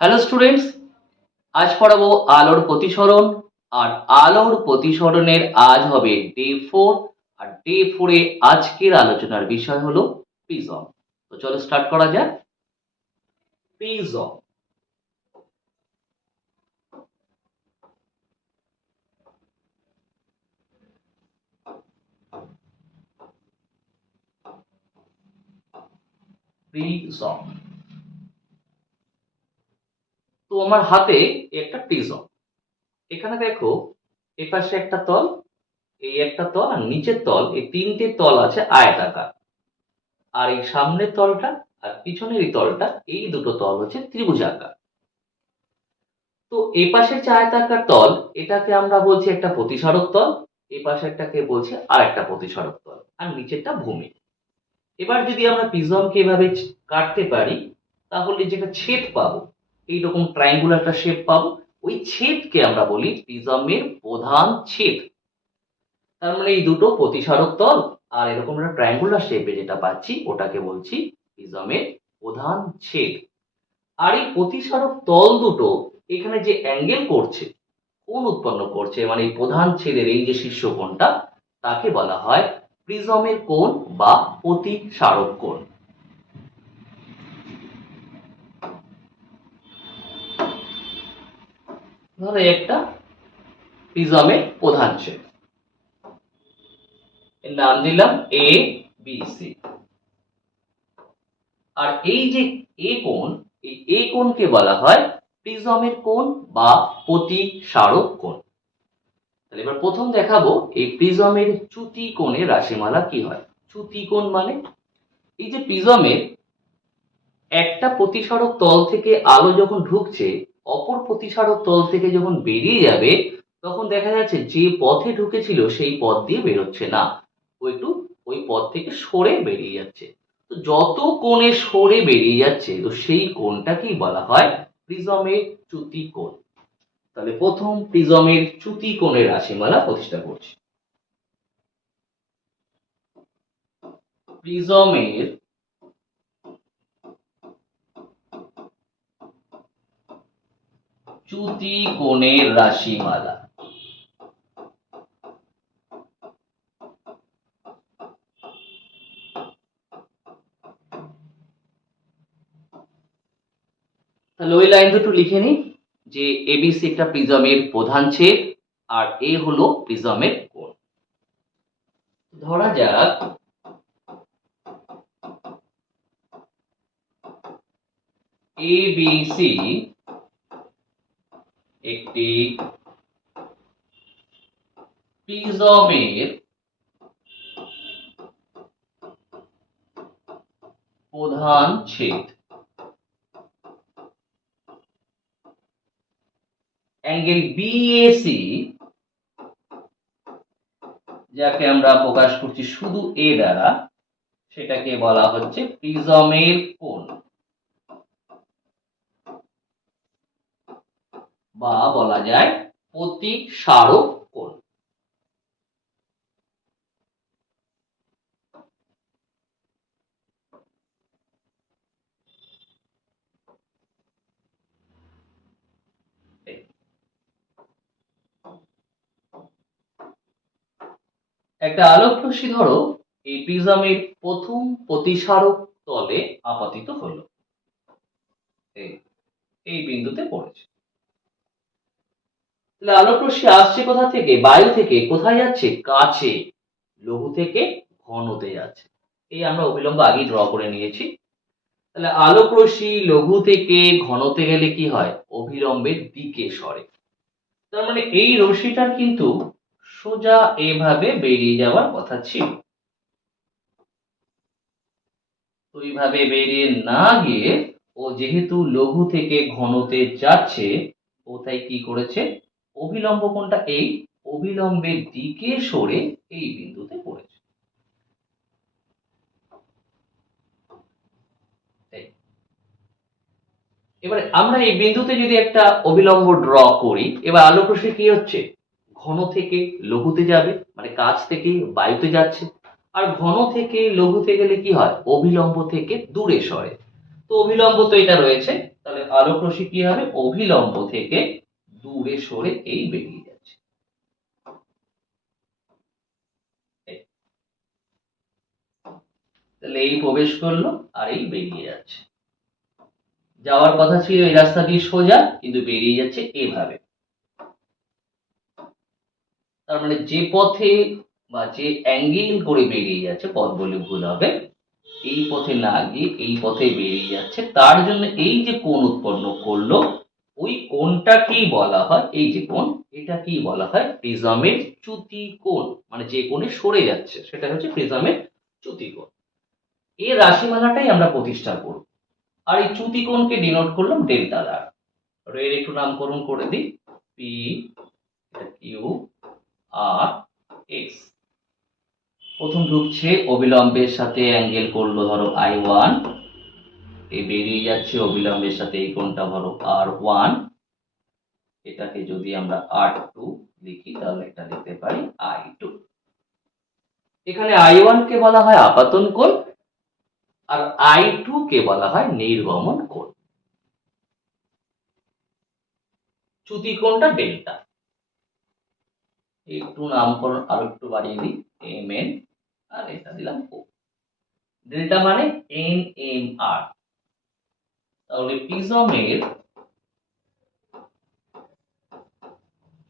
Hello students, আজ পড়াবো আলোর প্রতিসরণ। আর আলোর প্রতিসরণের আজ হবে ডে 4। আর ডে 4-এ আজকের আলোচনার বিষয় হলো প্রিজম। তো চলো স্টার্ট করা যাক। প্রিজম প্রিজম তো আমার হাতে একটা প্রিজম। এখানে দেখো, এপাশে একটা তল, এই একটা তল আর নিচের তল, এই তিনটে তল আছে আয়তাকার। আর এই সামনের তলটা আর পিছনের এই তলটা, এই দুটো তল হচ্ছে ত্রিভুজাকার। তো এ পাশের যে আয়তাকার তল, এটাকে আমরা বলছি একটা প্রতিসারক তল, এ পাশেরটাকে বলছি আর একটা প্রতিসারক তল, আর নিচেরটা ভূমি। এবার যদি আমরা প্রিজমকে এভাবে কাটতে পারি, তাহলে যেটা ছেদ পাবো, এইরকম ট্রায়াঙ্গুলার একটা শেপ পাবো। ওই ছেদকে আমরা বলি প্রিজমের প্রধান ছেদ। তার মানে এই দুটো প্রতিসারক তল আর এরকম একটা ট্রায়াঙ্গুলার শেপে যেটা পাচ্ছি, ওটাকে বলছি প্রিজমের প্রধান ছেদ। আর এই প্রতিসারক তল দুটো এখানে যে অ্যাঙ্গেল করছে, কোণ উৎপন্ন করছে, মানে এই প্রধান ছেদের এই যে শীর্ষকোণটা, তাকে বলা হয় প্রিজমের কোণ বা প্রতিসারক কোণ। ধরো একটা প্রিজমের প্রধান ছেদ, এর নাম দিলাম ABC। আর এই যে এ কোণ, এই এ কোণকে বলা হয় প্রিজমের কোণ বা প্রতিসারক কোণ। তাহলে এবার প্রথম দেখাবো এই প্রিজমের চ্যুতি কোণের রাশিমালা কি হয়। চ্যুতি কোণ মানে এই যে প্রিজমের একটা প্রতিসারক তল থেকে আলো যখন ঢুকছে, অপর প্রতিসারক তল থেকে যখন বেরিয়ে যাবে, তখন দেখা যাচ্ছে যে পথে ঢুকেছিল সেই পথ দিয়ে বেরোচ্ছে না, ও একটু ওই পথ থেকে সরে বেরিয়ে যাচ্ছে। তো যত কোণে সরে বেরিয়ে যাচ্ছে, তো সেই কোণটাকেই বলা হয় প্রিজমের চ্যুতি কোণ। তাহলে প্রথম প্রিজমের চ্যুতি কোণের রাশিমালা প্রতিষ্ঠা করছি। প্রিজমের চ্যুতি কোণের রাশিমালা। তাহলে ওই লাইন দুটো লিখে নিই যে এবিসি একটা প্রিজমের প্রধান ছেদ আর এ হলো প্রিজমের কোণ। ধরা যাক এবিসি একটি প্রিজমের প্রধান ছেদ। অ্যাঙ্গেল বিএসি, যাকে আমরা প্রকাশ করছি শুধু এ দ্বারা, সেটাকে বলা হচ্ছে প্রিজমের কোণ বা বলা যায় প্রতিসারক কোণ। একটা আলোক রশ্মি ধরো এই প্রিজমের প্রথম প্রতিসারক তলে আপতিত হলো, এই এই বিন্দুতে পড়েছে। তাহলে আলোক রশ্মি আসছে কোথা থেকে? বায়ু থেকে। কোথায় যাচ্ছে? কাছে। লঘু থেকে ঘনতে যাচ্ছে। এই আমরা অভিলম্ব আগেই ড্র করে নিয়েছি। তাহলে আলোক রশ্মি লঘু থেকে ঘনতে গেলে কি হয়? অভিলম্বের দিকে সরে। তার মানে এই রশ্মিটার কিন্তু সোজা এভাবে বেরিয়ে যাওয়ার কথা ছিল। তো এইভাবে বেরিয়ে না গিয়ে ও যেহেতু লঘু থেকে ঘনতে যাচ্ছে, ও তাই কি করেছে? অভিলম্ব কোণটা এই অভিলম্বের দিকে সরে এই বিন্দুতে পড়েছে। এবারে আমরা এই বিন্দুতে যদি একটা অভিলম্ব ড্র করি, এবার আলোক রশ্মি কি হচ্ছে? ঘন থেকে লঘুতে যাবে, মানে কাছ থেকে বায়ুতে যাচ্ছে। আর ঘন থেকে লঘুতে গেলে কি হয়? অভিলম্ব থেকে দূরে সরে। তো অভিলম্ব তো এটা রয়েছে, তাহলে আলোক রশ্মি কি হবে, অভিলম্ব থেকে দূরে সরে এই বেরিয়ে যাচ্ছে। তাহলে এই প্রবেশ করলো আর এই বেরিয়ে যাচ্ছে। যাওয়ার কথা ছিল এই রাস্তা দিয়ে সোজা, কিন্তু বেরিয়ে যাচ্ছে এভাবে। তার মানে যে পথে বা যে অ্যাঙ্গেল করে বেরিয়ে যাচ্ছে, পথ বলে ভুল হবে, এই পথে না গিয়ে এই পথে বেরিয়ে যাচ্ছে, তার জন্য এই যে কোণ উৎপন্ন করলো, ওই কোণটাকেই বলা হয়, এই যে কোণ, এটাকেই বলা হয় প্রিজমের চ্যুতি কোণ। মানে যে কোণে সরে যাচ্ছে সেটা হচ্ছে প্রিজমের চ্যুতি কোণ। এই রাশিমালাটাই আমরা প্রতিষ্ঠা করব। আর এই চ্যুতি কোণকে ডিনোট করলাম ডেল্টা দ্বারা। এর একটু নামকরণ করে দিই, পি, কিউ, আর, এক্স। প্রথম ঢুকছে অবিলম্বের সাথে অ্যাঙ্গেল করলো ধরো I1, এই বেরিয়ে যাচ্ছে অবিলম্বের সাথে এই কোণটা ধরো R1, এটাকে যদি আমরা R2 লিখি তাহলে এটা লিখতে পারি I2। এখানে I1 কে বলা হয় আপাতন কোণ, আর I2 কে বলা হয় নির্গমন কোণ। চ্যুতি কোণটা ডেল্টা, একটু নামকরণ আরো একটু বাড়িয়ে দিই, MN, আর এটা দিলাম O। ডেল্টা মানে NMR। তাহলে প্রিজমের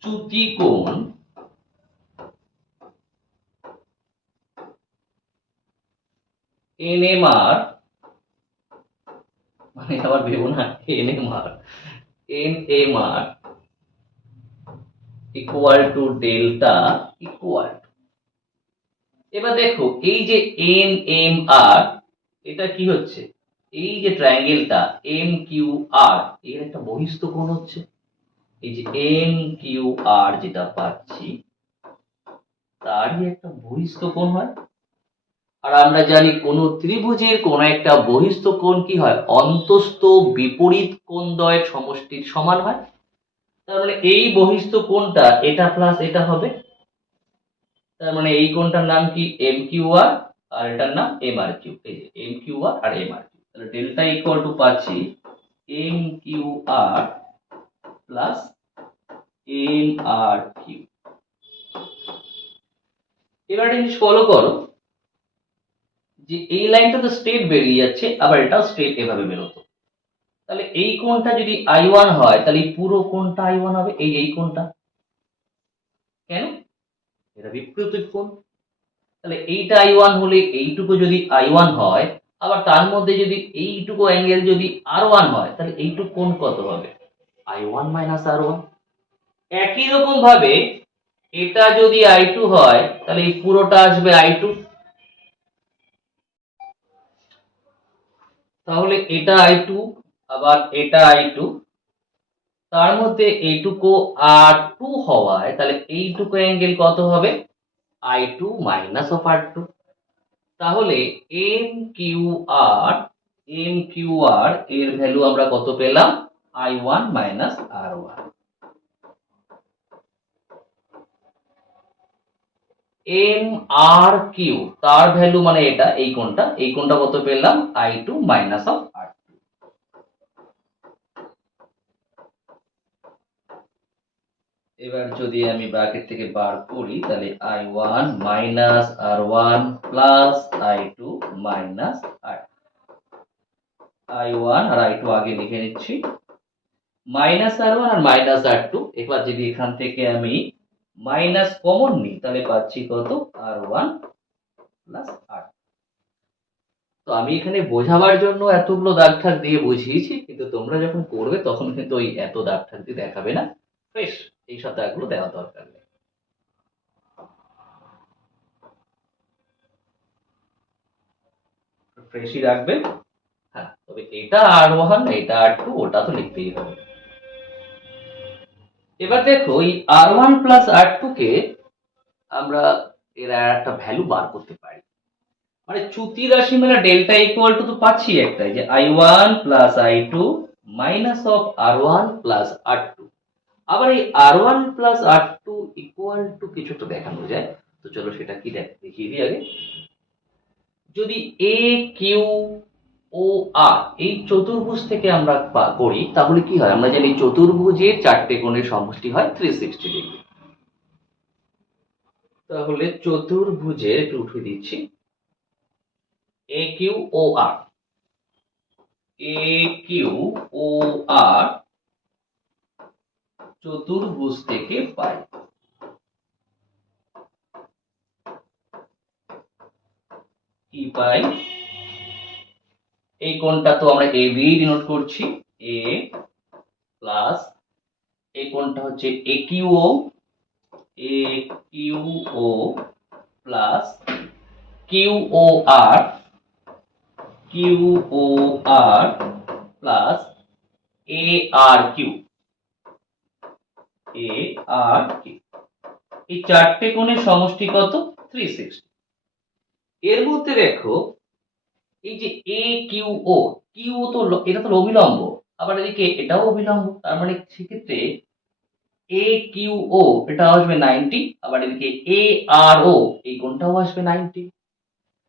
চ্যুতি কোণ NMR, মানে আবার ভেবো না NMR equal to delta equal. এবার দেখো এই যে NMR, এটা কি হচ্ছে, এই যে ট্রায়াঙ্গেলটা MQR, এর একটা বহিস্থ কোণ হচ্ছে। এই যে MQR যেটা পাচ্ছি তারই একটা বহিস্থ কোণ হয়। আর আমরা জানি কোন ত্রিভুজের কোন একটা বহিস্থ কোণ কি হয়, অন্তস্থ বিপরীত কোণদ্বয়ের সমষ্টির সমান হয়। তার মানে এই বহিস্থ কোণটা এটা প্লাস এটা হবে। তার মানে এই কোণটার নাম কি MQR, আর এটার নাম MRQ। এই যে MQR আর MRQ, তাহলে ডেল্টা ইকুয়াল টু পাচ্ছি MQR প্লাস MRQ। এবার একটা জিনিস ফলো করো, যে এই লাইনটা তো স্ট্রেট বেরিয়ে যাচ্ছে, আবার এটাও স্ট্রেট এভাবে বেরোতো। তাহলে এই কোণটা যদি I1 হয় তাহলে এই পুরো কোণটা I1 হবে, এই কোণটা। কেন? এটা বিপরীত কোণ। তাহলে এইটা I1 হলে এইটুকু যদি I1 হয়, আবার তার মধ্যে যদি এইটুকু অ্যাঙ্গেল যদি R1 হয়, তাহলে এইটুকু কোণ কত হবে, I1 মাইনাস R1। একই রকম ভাবে এটা যদি I2 হয় তাহলে এই পুরোটা আসবে I2। তাহলে এটা I2, আবার এটা I2, তার মধ্যে এইটুকু R2 হওয়ায় তাহলে এইটুকু অ্যাঙ্গেল কত হবে, I2 মাইনাস অফ R2। তাহলে MQR এর ভ্যালু আমরা কত পেলাম, I1 মাইনাস R1। MRQ তার ভ্যালু মানে এটা, এই কোণটা কত পেলাম, I2 মাইনাস অফ R2। এবার যদি আমি ব্র্যাকেট থেকে বার করি তাহলে I1 minus R1 plus I2 minus R2। I1 আর I2 আগে লিখে নিচ্ছি, মাইনাস R1 আর মাইনাস R2। এবার যদি এখান থেকে আমি মাইনাস কমন নিই তাহলে পাচ্ছি কত, R1 প্লাস R2। তো আমি এখানে বোঝাবার জন্য এতগুলো দাগ ঠাক দিয়ে বুঝিয়েছি, কিন্তু তোমরা যখন করবে তখন কিন্তু ওই এত দাগ ঠাক দিয়ে দেখাবে না, ফ্রেশ এইসব দাগগুলো দেওয়া দরকার নেই। ফ্রেশই রাখবে। হ্যাঁ, তবে এটা R1, এটা R2, ওটা তো লিখতেই হবে। এবার দেখো এই R1 প্লাস R2 কে আমরা এর একটা ভ্যালু বার করতে পারি। মানে চ্যুতি রাশি মানে ডেল্টা ইকুয়াল টু তো পাচ্ছি একটাই, যে I1 plus I2 minus of R1 plus R2। আবার এই R1 plus R2 equal two কিছু তো দেখানো যায়, তো চলো সেটা কি দেখিয়ে দিই আগে। যদি A Q ও আর এই চতুর্ভুজ থেকে আমরা করি, তাহলে কি হয়? আমরা জানি চতুর্ভুজের চারটে কোণের সমষ্টি হয় 360 ডিগ্রি। তাহলে চতুর্ভুজের একটু উঠিয়ে দিচ্ছি, এ কিউ ও আর, এ কিউ ও আর চতুর্ভুজ থেকে পাই। কি পাই? এই কোণটা তো আমরা এ দিয়ে ডিনোট করছি, এ প্লাস এই কোণটা হচ্ছে এ কিউ ও, এ কিউ ও প্লাস কিউ ও আর, কিউ ও আর প্লাস এ আর কিউ, এ আর কিউ। এই চারটে কোণের সমষ্টি কত? 360। এর মধ্যে দেখো এই যে এ কিউ ও, কিউ তো এটা তো অভিলম্ব, আবার এদিকে এটাও অভিলম্ব, তার মানে সেক্ষেত্রে এ কিউ ও এটা আসবে 90, আবার এদিকে এ আর ও এই কোণটাও আসবে 90।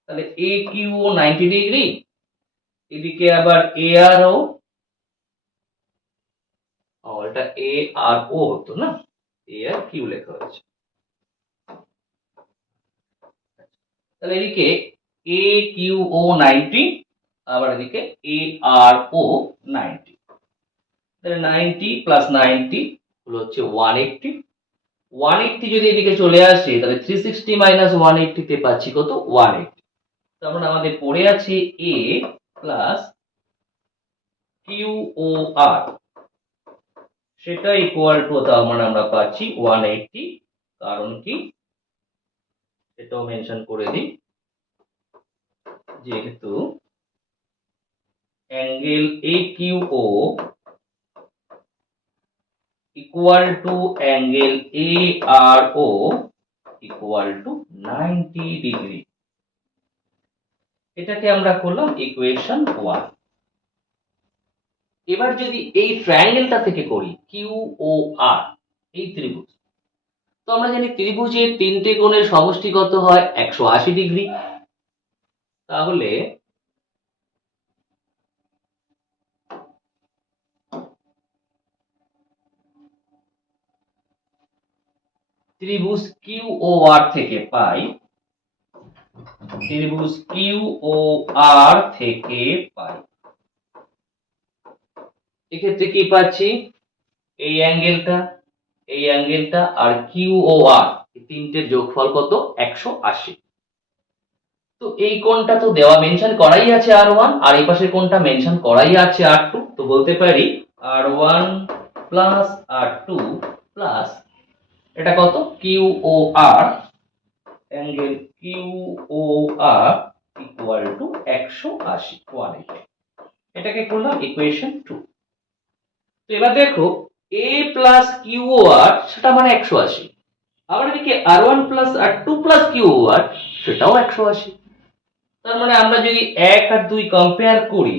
তাহলে এ কিউ ও 90 ডিগ্রি, এদিকে আবার এ আর ও, এটা এ আর ও হতো না, এ আর কিউ লেখা হয়েছে। তাহলে এদিকে এ কিউ ও 90, আবার এদিকে এ আর ও 90। তাহলে 90 প্লাস 90 হলো হচ্ছে 180। 180 যদি এদিকে চলে আসে, তাহলে 360 মাইনাস 180 তে পাচ্ছি কত? 180। তার মানে আমাদের পড়ে আছে এ প্লাস কিউ ও আর, সেটা ইকুয়াল টু, তার মানে আমরা পাচ্ছি 180। কারণ কি? এটাও মেনশন করে দিই, যেহেতু angle A Q O equal to angle A R O equal to 90 degree. এটাকে আমরা করলাম ইকুয়েশন 1। এবার যদি এই ট্রায়াঙ্গেলটা থেকে করি কিউ ও আর, এই ত্রিভুজ, তো আমরা জানি ত্রিভুজের তিনটে কোণের সমষ্টি কত হয়? 180 ডিগ্রি। তাহলে ত্রিভুজ কিউ ও আর থেকে পাই, ত্রিভুজ কিউ ও আর থেকে পাই, এক্ষেত্রে কি পাচ্ছি? এই অ্যাঙ্গেলটা, এই অ্যাঙ্গেলটা আর কিউ ও আর, এই তিনটের যোগফল কত? 180। তো এই কোণটা তো দেওয়া মেনশন করাই আছে আর1, আর এই পাশের কোণটা মেনশন করাই আছে আর2। তো বলতে পারি আর1 প্লাস আর2 প্লাস এটা কত? Q O R, angle Q O R equal to 180, 180। এটাকে করলাম ইকুয়েশন 2। তো এবার দেখো এ প্লাস কিউ ও আর সেটা মানে 180, আবার এদিকে আর1 প্লাস আর2 প্লাস কিউ ও আর সেটাও 180। তার মানে আমরা যদি 1 আর 2 কম্পেয়ার করি,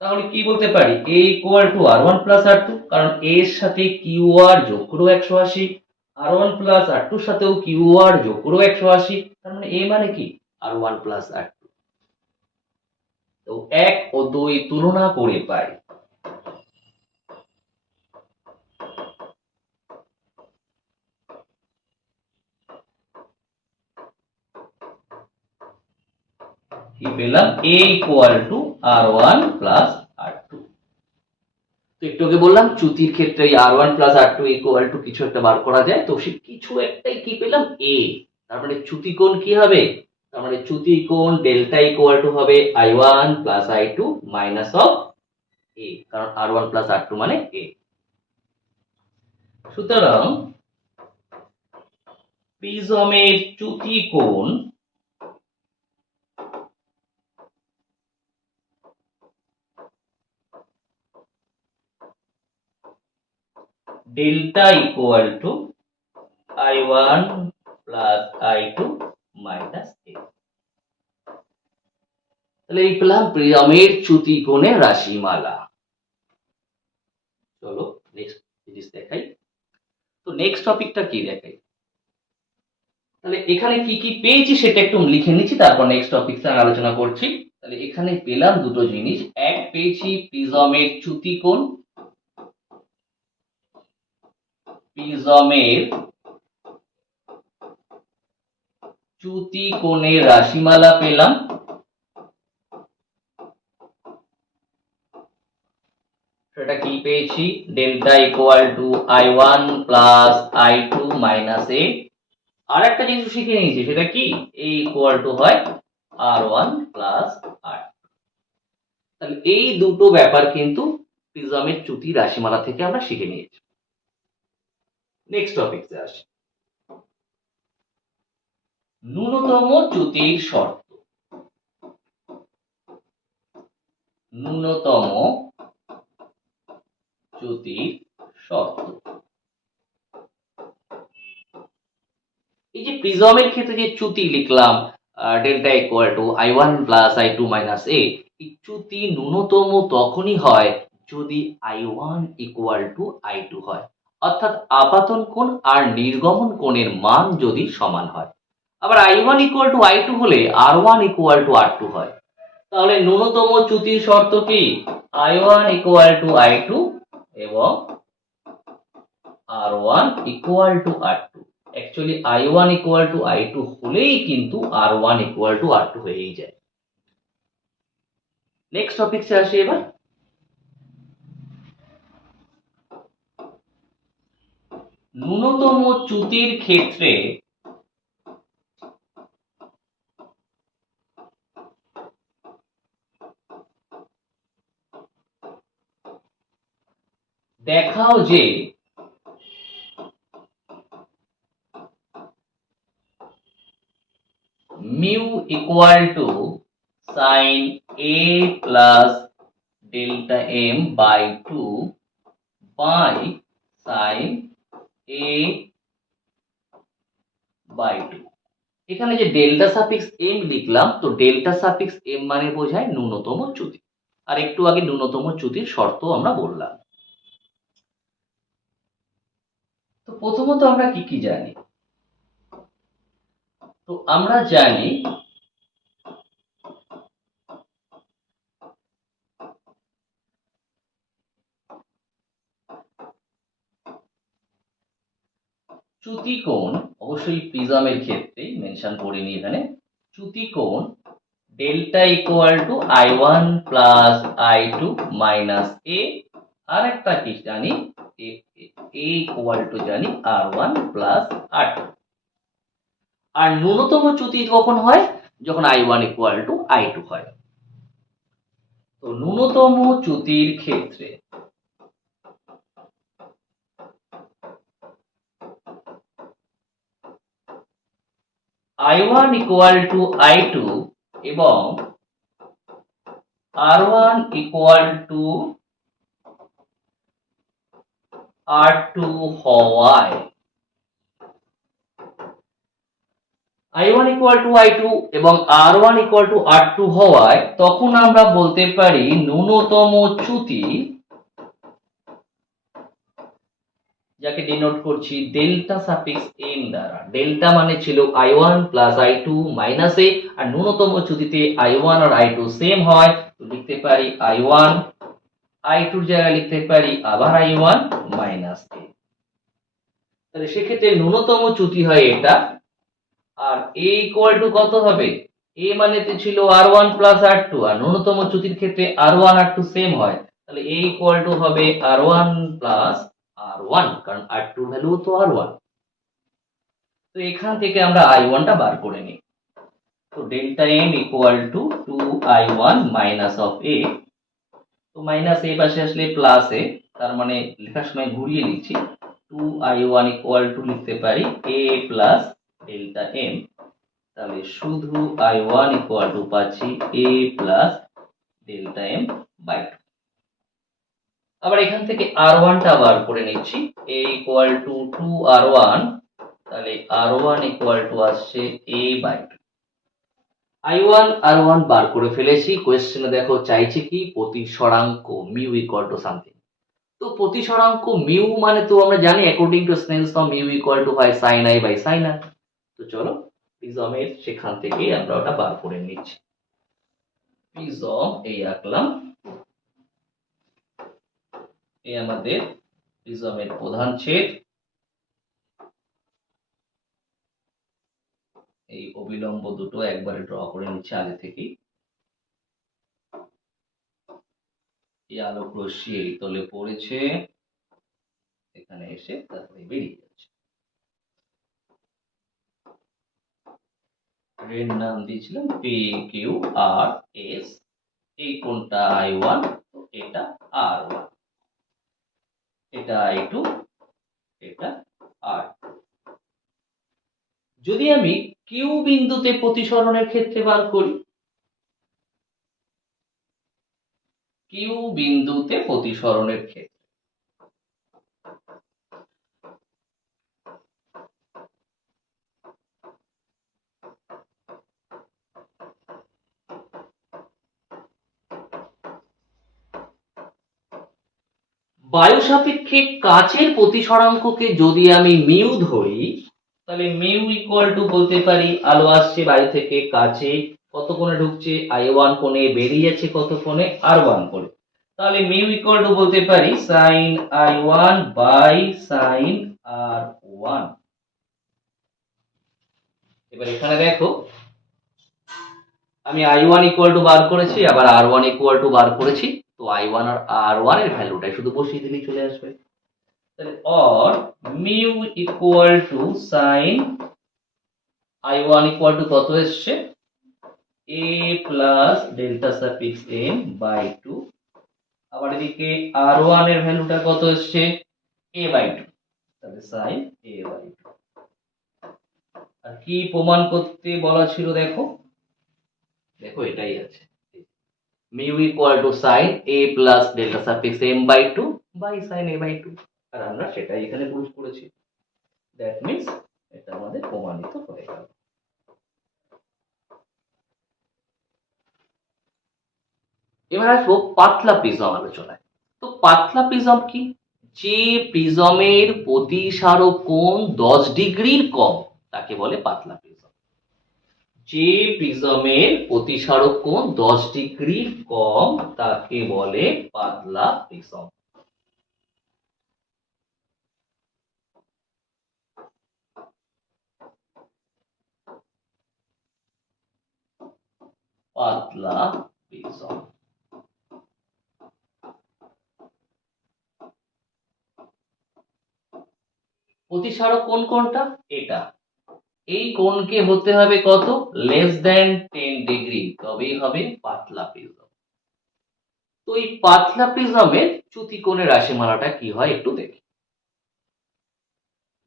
তাহলে কি বলতে পারি? এ ইকুয়াল টু আর1 প্লাস আর2, কারণ এর সাথে কিউ আর যোগ করেও 180, আর1 প্লাস আর2 সাথেও কিউ আর যোগ করেও 180। তার মানে এ মানে কি? আর1 প্লাস আর2। তো 1 ও 2 তুলনা করে পাই কি পেলাম? এ ইকুয়াল টু আর1 প্লাস আর2। তো একটু আগে বললাম চ্যুতির ক্ষেত্রে আর1 প্লাস আর2 ইকুয়াল টু কিছু একটা বার করা যায়, তো সে কিছু একটাই কি পেলাম? এ। তার মানে চ্যুতি কোণ কি হবে? তার মানে চ্যুতি কোণ ডেল্টা ইকুয়াল টু হবে i1 plus i2 minus of এ, কারণ আর1 প্লাস আর2 মানে এ। সুতরাং প্রিজমের চ্যুতি কোণ delta equal to i1 plus i2 minus A. তাহলে এই পেলাম প্রিজমের চ্যুতি কোণের রাশিমালা। চলো নেক্সট জিনিস দেখাই। তো নেক্সট টপিকটা কি দেখাই? তাহলে এখানে কি কি পেয়েছি সেটা একটু লিখে নিচ্ছি, তারপর নেক্সট টপিকটা আলোচনা করছি। তাহলে এখানে পেলাম দুটো জিনিস, এক পেয়েছি প্রিজমের চ্যুতিকোণ, প্রিজমের চ্যুতিকোণের রাশিমালা পেলাম, সেটা কি পেয়েছি, delta equal to I1 plus I2 minus A। আর একটা জিনিস শিখে নিয়েছি, সেটা কি, A ইকুয়াল টু হয় R1 প্লাস R। তাহলে এই দুটো ব্যাপার কিন্তু প্রিজমের চ্যুতি রাশিমালা থেকে আমরা শিখে নিয়েছি। নেক্সট টপিকে আসি, ন্যূনতম চ্যুতির শর্ত। ন্যূনতম চ্যুতির শর্ত, এই যে প্রিজমের ক্ষেত্রে যে চ্যুতি লিখলাম delta equal to I1 plus I2 minus A, এই চ্যুতি ন্যূনতম তখনই হয় যদি I1 ইকুয়াল টু I2 হয়, অর্থাৎ আপাতন কোণ আর নির্গমন কোণের মান যদি সমান হয়। আবার I1 ইকুয়াল টু I2 হলে R1 ইকুয়াল টু R2 হয়। তাহলে ন্যূনতম চ্যুতির শর্ত কি, I1 ইকুয়াল টু I2 এবং R1 equal two R2। Actually I1 equal two I2 হলেই কিন্তু R1 ইকুয়াল টু R2 হয়েই যায়। নেক্সট টপিকে আসি এবার, ন্যূনতম চ্যুতির ক্ষেত্রে দেখাও যে mu equal to sine A plus delta M by 2 by sine A by 2। এখানে যে ডেল্টা সাফিক্স M লিখলাম, তো ডেল্টা সাফিক্স M মানে বোঝায় ন্যূনতম চ্যুতি, আর একটু আগে ন্যূনতম চ্যুতির শর্ত আমরা বললাম। তো প্রথমত আমরা কি কি জানি, তো আমরা জানি চ্যুতিকোণ, অবশ্যই প্রিজমের ক্ষেত্রে মেনশন করিনি এখানে, চ্যুতিকোণ delta equal to I1 plus I2 minus A, আর একটা কি জানি, A ইকুয়াল টু জানি R1 প্লাস R2। আর ন্যূনতম চ্যুতি কখন হয়, যখন I1 ইকুয়াল টু I2 হয়। তো ন্যূনতম চ্যুতির ক্ষেত্রে I1 ইকুয়াল টু I2 এবং R1 ইকুয়াল টু R2 হওয়ায়, I1 ইকুয়াল টু I2 এবং R1 ইকুয়াল টু R2 হওয়ায় তখন আমরা বলতে পারি ন্যূনতম চ্যুতি, যাকে ডিনোট করছি ডেল্টা সাফিক্স M দ্বারা। ডেল্টা মানে ছিল I1 plus I2 minus A, আর ন্যূনতম চ্যুতিতে I1 আর I2 সেম হয়, তো লিখতে পারি I1, I2 এর জায়গায় লিখতে পারি আবার I1 মাইনাস A। তাহলে সেক্ষেত্রে ন্যূনতম চ্যুতি হয় এটা, আর A ইকুয়াল টু কত হবে, A মানে ছিল R1 প্লাস R2, আর ন্যূনতম চ্যুতির ক্ষেত্রে R1 R2 সেম হয়, তাহলে A ইকুয়াল টু হবে R1 প্লাস R1, কারণ R2 ভ্যালু তো R1। তো এখান থেকে আমরা I1 টা বার করে নিই, তো delta M equal to 2I1 minus of A, তো মাইনাস A পাশে আসলে প্লাস A, তার মানে লেখার সময় ঘুরিয়ে লিখছি, 2I1 ইকুয়াল টু লিখতে পারি A প্লাস ডেল্টা M, তাহলে শুধু I1 ইকুয়াল টু পাচ্ছি A plus delta M by 2। আবার এখান থেকে R1 টা বার করে নিচ্ছি, A ইকুয়াল টু 2R1, তাহলে R1 ইকুয়াল টু আসছে A বাই 2। I1 R1 বার করে ফেলেছি। কোয়েশ্চেনে দেখো চাইছে কি, প্রতিসরাঙ্ক মিউ ইকুয়াল টু সামথিং। তো প্রতিসরাঙ্ক মিউ মানে তো আমরা জানি according to Snell's law mu equal to হয় sine I by sine R। তো চলো প্রিজমের সেখান থেকে আমরা ওটা বার করে নিচ্ছি। প্রিজম এই আঁকলাম, এই আমাদের প্রিজমের প্রধান ছেদ, এই অবিলম্ব দুটো একবারে ড্র করে নিচ্ছে আগে থেকেই। এই আলোক রশ্মি এই তলে পড়েছে, এখানে এসে তারপরে বেরিয়ে যাচ্ছে। এর নাম দিয়েছিলাম পি কিউ আর এস। এই কোণটা I1, এটা R1, এটা I2, এটা R2। যদি আমি কিউ বিন্দুতে প্রতিসরণের ক্ষেত্রে বার করি, কিউ বিন্দুতে প্রতিসরণের ক্ষেত্রে বায়ু সাপেক্ষে কাচের প্রতিসরাঙ্ককে যদি আমি মিউ ধরি, তাহলে মিউ ইকুয়াল টু বলতে পারি আলো আসছে বায়ু থেকে কাচে, কত কোণে ঢুকছে I1 কোণে, বেরিয়ে যাচ্ছে কত কোণে R1 কোণে। তাহলে মিউ ইকুয়াল টু বলতে পারি sign I1 by sine R1। এবার এখানে দেখো আমি I1 ইকুয়াল টু বার করেছি, আবার R1 ইকুয়াল টু বার করেছি, তো I1 আর R1 এর ভ্যালুটাই শুধু বসিয়ে দিলেই চলে আসবে। তাহলে or mu equal to sine I1 equal to কত এসছে a plus delta suffix m by 2, আবার এদিকে R1 এর ভ্যালুটা কত এসছে a বাই 2, তাহলে সাইন a বাই 2। আর কি প্রমাণ করতে বলা ছিল দেখো, দেখো এটাই আছে, mu equal to sine a plus delta suffix m by 2 by sine a by 2, আর আমরা সেটাই এখানে প্রুফ করেছি। দ্যাট মিন্স এটা আমাদের প্রমাণিত হয়ে গেল। এবার আসবো পাতলা প্রিজম আলোচনায়। তো পাতলা প্রিজম কি? যে প্রিজমের প্রতিসারক কোণ 10 ডিগ্রির কম তাকে বলে পাতলা প্রিজম। যে প্রিজমের প্রতিসারক কোণ 10 ডিগ্রির কম তাকে বলে পাতলা প্রিজম। পাতলা প্রিজম। প্রতিসারক কোণ কোনটা? এটা। এই কোণকে হতে হবে কত? লেস দেন 10 ডিগ্রি, তবেই হবে পাতলা প্রিজম। তো এই পাতলা প্রিজমের চ্যুতি কোণের রাশিমালাটা কি হয় একটু দেখি।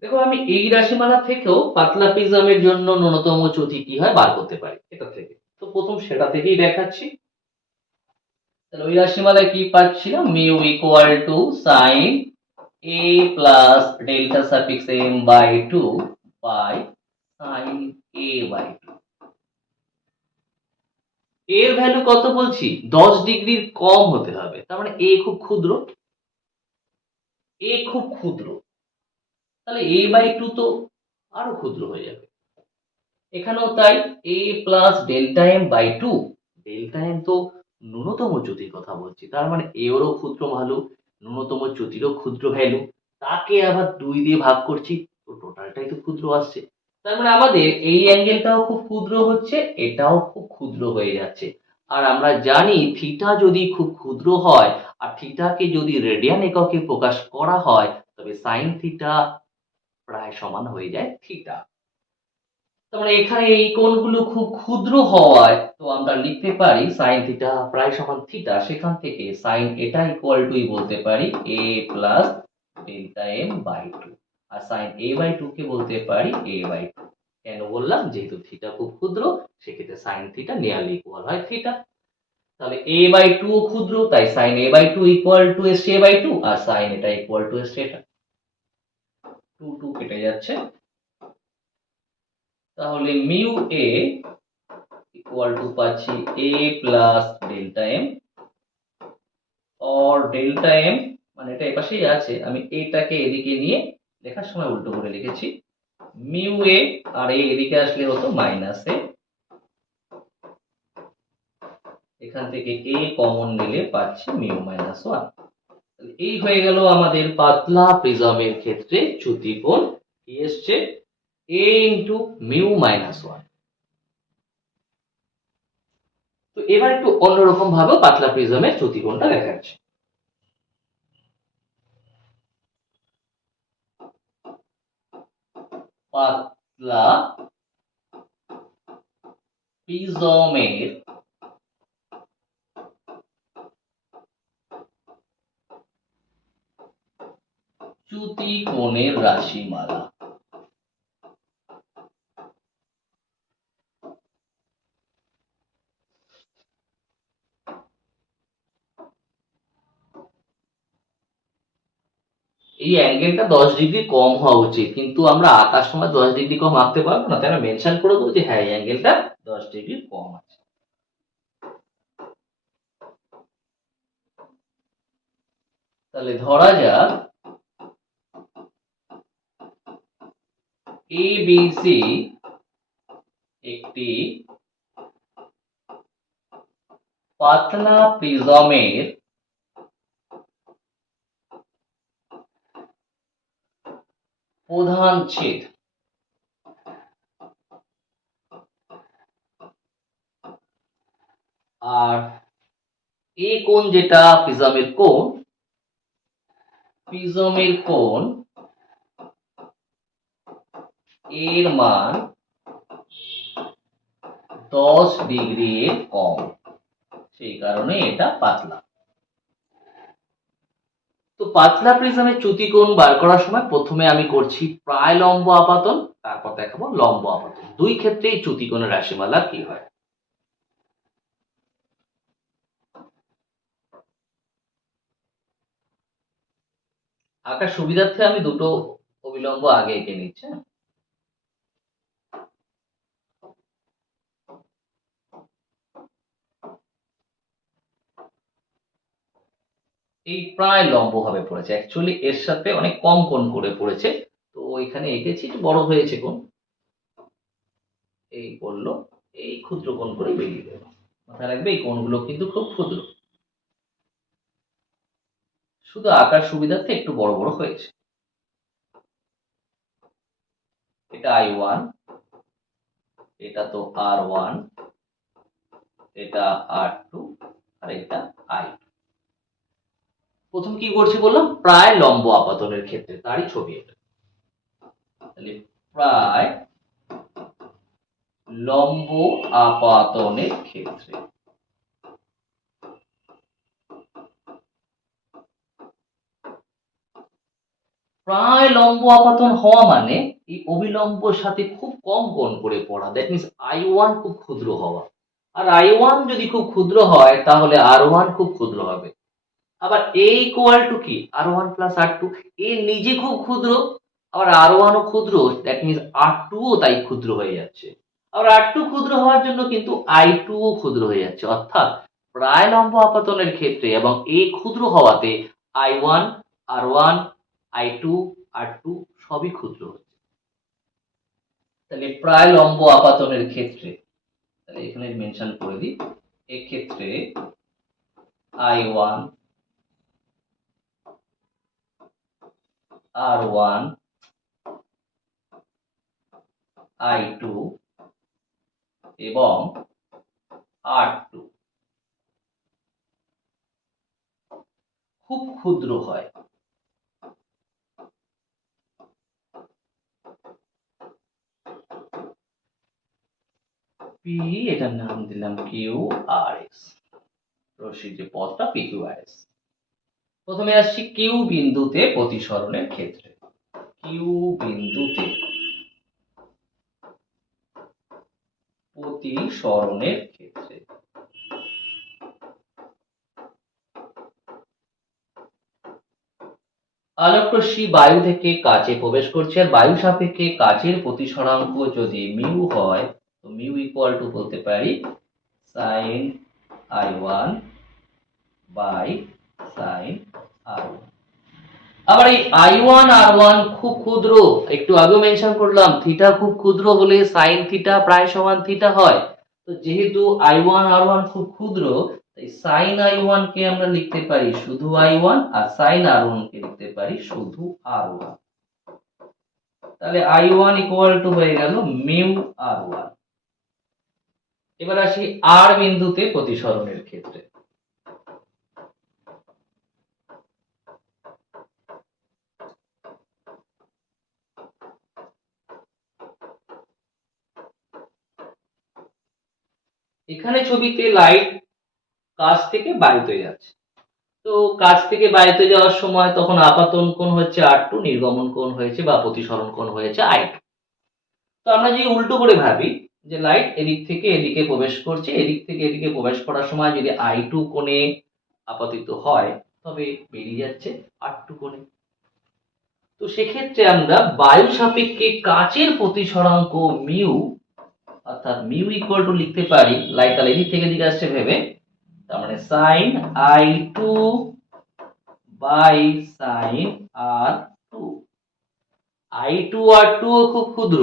দেখো আমি এই রাশিমালা থেকেও পাতলা প্রিজমের জন্য ন্যূনতম চ্যুতি কি হয় বার করতে পারি এটা থেকে। তো প্রথম সেটা থেকেই দেখাচ্ছি। তাহলে ওই রাশিমালায় কি পাচ্ছিলাম, mu equal to sine a plus delta suffix m by 2 by sine a by 2। এর ভ্যালু কত বলছি? 10 ডিগ্রির কম হতে হবে, তার মানে a খুব ক্ষুদ্র, a খুব ক্ষুদ্র, তাহলে a বাই 2 তো আরো ক্ষুদ্র হয়ে যাবে। এখানেও তাই, a plus delta m by 2, delta m তো ন্যূনতম চ্যুতির কথা বলছি, তার মানে এরও ক্ষুদ্র ভ্যালু, ন্যূনতম চ্যুতিরও ক্ষুদ্র ভ্যালু, তাকে আবার 2 দিয়ে ভাগ করছি, তো টোটালটাই তো ক্ষুদ্র আসছে। তার মানে আমাদের এই অ্যাঙ্গেলটাও খুব ক্ষুদ্র হচ্ছে, এটাও খুব ক্ষুদ্র হয়ে যাচ্ছে। আর আমরা জানি থিটা যদি খুব ক্ষুদ্র হয় আর থিটাকে যদি রেডিয়ান এককে প্রকাশ করা হয়, তবে সাইন থিটা প্রায় সমান হয়ে যায় থিটা। তার মানে এখানে এই কোণগুলো খুব ক্ষুদ্র হওয়ায় তো আমরা লিখতে পারি সাইন থিটা প্রায় সমান থিটা, সেখান থেকে সাইন এটা ইকুয়াল টু বলতে পারি a plus delta m by 2, আর সাইন a বাই 2 কে বলতে পারি a বাই 2। কেন বললাম? যেহেতু থিটা খুব ক্ষুদ্র, সেক্ষেত্রে সাইন থিটা নিয়ারলি ইকুয়াল হয় থিটা। তাহলে a বাই 2 ক্ষুদ্র, তাই sine a by 2 equal to এসছে a বাই 2, আর সাইন এটা ইকুয়াল টু এসছে এটা, 2 2 কেটে যাচ্ছে। তাহলে মিউ a ইকুয়াল টু পাচ্ছি a plus delta m, or delta m মানে এটা এপাশেই আছে, আমি এটাকে এদিকে নিয়ে লেখার সময় উল্টো করে লিখেছি, মিউ a আর a এদিকে আসলে হতো মাইনাস a, এখান থেকে এ কমন নিলে পাচ্ছি মিউ মাইনাস ওয়ান। এই হয়ে গেল আমাদের পাতলা প্রিজমের ক্ষেত্রে চ্যুতিকোণ কি এসছে, এ ইন্টু মিউ মাইনাস ওয়ান। তো এবার একটু অন্যরকম ভাবে পাতলা প্রিজমের চ্যুতিকোণটা দেখাচ্ছে। পাতলা প্রিজমের চ্যুতিকোণের রাশিমালা। এই অ্যাঙ্গেলটা 10 ডিগ্রি কম হওয়া উচিত, কিন্তু আমরা আঁকার সময় 10 ডিগ্রি কম আঁকতে পারবো না, তাই আমরা মেনশন করে দেবো যে হ্যাঁ এই অ্যাঙ্গেলটা 10 ডিগ্রি কম আছে। তাহলে ধরা যাক ABC একটি পাতলা প্রিজমের প্রধান ছেদ। আর এ কোণ যেটা প্রিজমের কোণ, এর মান 10 ডিগ্রি এর কম, সেই কারণে এটা পাতলা। তো পাতলা প্রিজমের চ্যুতিকোণ বার করার সময় প্রথমে আমি করছি প্রায় লম্ব আপাতন, তারপর দেখাবো লম্ব আপাতন। দুই ক্ষেত্রেই চ্যুতিকোণের রাশিমালা কি হয়। আঁকার সুবিধার্থে আমি দুটো অবিলম্ব আগে এঁকে নিচ্ছি। এই প্রায় লম্ব ভাবে পড়েছে, অ্যাকচুয়ালি এর সাথে অনেক কম কোণ করে পড়েছে, তো এখানে এঁকেছি, একটু বড় হয়েছে কোণ, এই পড়লো, এই ক্ষুদ্র কোণ করে বেরিয়ে গেল। মাথায় রাখবে এই কোণগুলো কিন্তু খুব ক্ষুদ্র, শুধু আঁকার সুবিধার্থে একটু বড় বড় হয়েছে। এটা I1, এটা তো R1, এটা R2, আর এটা I2। প্রথম কি করছি বললাম, প্রায় লম্ব আপাতনের ক্ষেত্রে, তারই ছবি এটা। তাহলে প্রায় লম্ব আপাতনের ক্ষেত্রে প্রায় লম্ব আপাতন হওয়া মানে এই অভিলম্বর সাথে খুব কম কোণ করে পড়া, দ্যাট মিনস I1 খুব ক্ষুদ্র হওয়া। আর I1 যদি খুব ক্ষুদ্র হয় তাহলে R1 খুব ক্ষুদ্র হবে। আবার A ইকুয়াল টু কি R1 প্লাস R2, এ নিজে খুব ক্ষুদ্র, আবার R1 ও ক্ষুদ্র, দ্যাট মিনস R2 ও তাই ক্ষুদ্র হয়ে যাচ্ছে। আবার R2 ক্ষুদ্র হওয়ার জন্য কিন্তু I2 ও ক্ষুদ্র হয়ে যাচ্ছে, অর্থাৎ প্রায় লম্ব আপাতনের ক্ষেত্রে এবং A ক্ষুদ্র হওয়াতে I1, R1, I2, R2 সবই ক্ষুদ্র হচ্ছে। তাহলে প্রায় লম্ব আপাতনের ক্ষেত্রে, তাহলে এখানে মেনশন করে দিই, এক্ষেত্রে I1, R1, I2 এবং R2 খুব ক্ষুদ্র হয়। পি, এটার নাম দিলাম QRS, রশ্মির যে পথটা PQRS। প্রথমে আসছি কিউ বিন্দুতে প্রতিসরণের ক্ষেত্রে। কিউ বিন্দুতে প্রতিসরণের ক্ষেত্রে আলোকরশ্মি বায়ু থেকে কাঁচে প্রবেশ করছে, আর বায়ু সাপেক্ষে কাঁচের প্রতিসরাঙ্ক যদি মিউ হয়, তো মিউ ইকুয়াল টু বলতে পারি sign I1 by sine R1। আবার এই I1 R1 খুব ক্ষুদ্র, একটু আগে মেনশন করলাম থিটা খুব ক্ষুদ্র হলে সাইন থিটা প্রায় সমান থিটা হয়। তো যেহেতু I1 R1 খুব ক্ষুদ্র, তাই সাইন i1 কে আমরা লিখতে পারি শুধু i1, আর সাইন r1 কে লিখতে পারি শুধু r1। তাহলে i1 ইকুয়াল টু হয়ে গেল মিউ r1। এবার আসি আর বিন্দুতে প্রতিসরণের ক্ষেত্রে। এখানে ছবিতে লাইট কাছ থেকে বাড়িতে যাচ্ছে, তো কাছ থেকে বাড়িতে যাওয়ার সময় তখন আপাতন কোণ হচ্ছে r2, নির্গমন কোণ হয়েছে বা প্রতিসরণ কোণ হয়েছে i2। তো আমরা যদি উল্টো করে ভাবি যে লাইট এদিক থেকে এদিকে প্রবেশ করছে, এদিক থেকে এদিকে প্রবেশ করার সময় যদি i2 কোণে আপাতিত হয় তবে বেরিয়ে যাচ্ছে r2 কোণে। তো সেক্ষেত্রে আমরা বায়ু সাপেক্ষে কাচের প্রতিসরাঙ্ক মিউ, অর্থাৎ মিউ ইকুয়াল টু লিখতে পারি, লাইট তাহলে এদিক থেকে এদিকে আসছে ভেবে, তার মানে sign i2 by sine r2। i2 r2 খুব ক্ষুদ্র,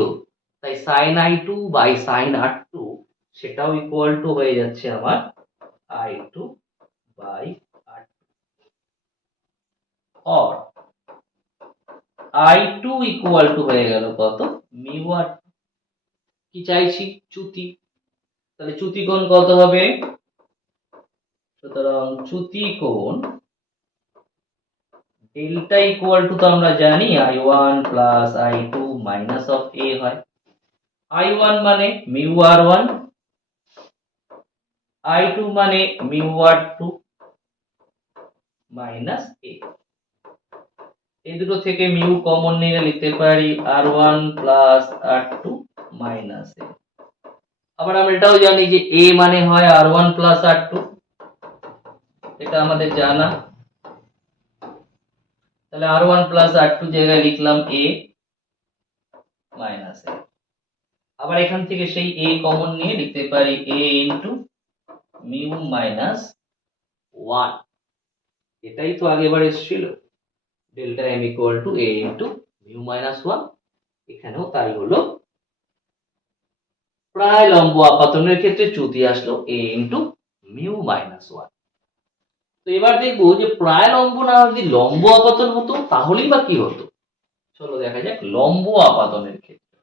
তাই sign i2 by sine r2 সেটাও ইকুয়াল টু হয়ে যাচ্ছে আমার i2 বাই r2। और i2 ইকুয়াল টু হয়ে গেল কত, মিউ r2। কি চাইছি, চ্যুতি, তাহলে চ্যুতি কোণ কত হবে, সুতরাং চ্যুতি কোণ ডেল্টা ইকুয়াল টু তো আমরা জানি i1 plus i2 minus of a হয়। i1 মানে মিউ r1, i2 মানে মিউ r2 মাইনাস a। এই দুটো থেকে মিউ কমন নিয়ে লিখতে পারি r1 plus r2 minus a। আবার আমরা এটাও জানি যে a মানে হয় r1 প্লাস r2, এটা আমাদের জানা। তাহলে r1 প্লাস r2 জায়গায় লিখলাম a মাইনাস a। আবার এখান থেকে সেই a কমন নিয়ে লিখতে পারি a ইনটু মিউ মাইনাস 1। এটাই তো আগেবার এসেছিল, delta m equal to a into mu minus 1। এখানেও তাই হলো, প্রায় লম্ব আপাতনের ক্ষেত্রে চ্যুতি আসলো a ইনটু মিউ মাইনাস 1। তো এবার দেখবো যে প্রায় লম্ব না যদি লম্ব আপাতন হতো তাহলেই বা কি হতো। চলো দেখা যাক লম্ব আপাতনের ক্ষেত্রে।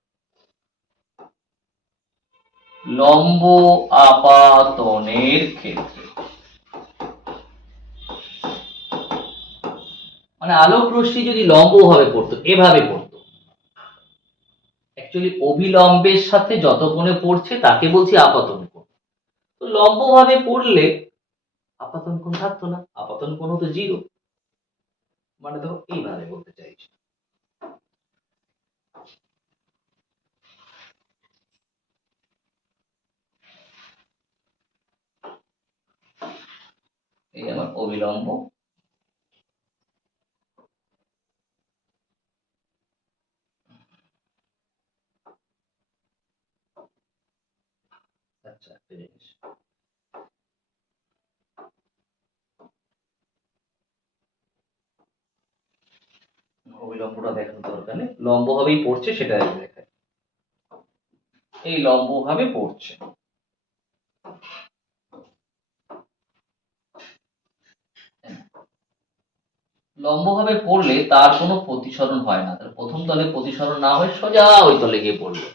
লম্ব আপাতনের ক্ষেত্রে মানে আলোক রশ্মি যদি লম্ব ভাবে পড়তো, এভাবে পড়তো, অ্যাকচুয়ালি অভিলম্বের সাথে যত কোণে পড়ছে তাকে বলছি আপাতন কোণ। তো লম্ব ভাবে পড়লে আপাতন কোণ থাকতো না, আপাতন কোণ হতো 0। মানে দেখো এইভাবে বলতে চাইছি। এই আমার অবিলম্ব, আচ্ছা একটা জিনিস, অবিলম্বটা দেখানোর দরকার নেই, লম্ব ভাবেই পড়ছে সেটা দেখায়। এই লম্ব ভাবে পড়ছে, লম্ব ভাবে পড়লে তার কোনো প্রতিসরণ হয় না। তাহলে প্রথম তলে প্রতিসরণ না হয় সোজা ওই তলে গিয়ে পড়লো।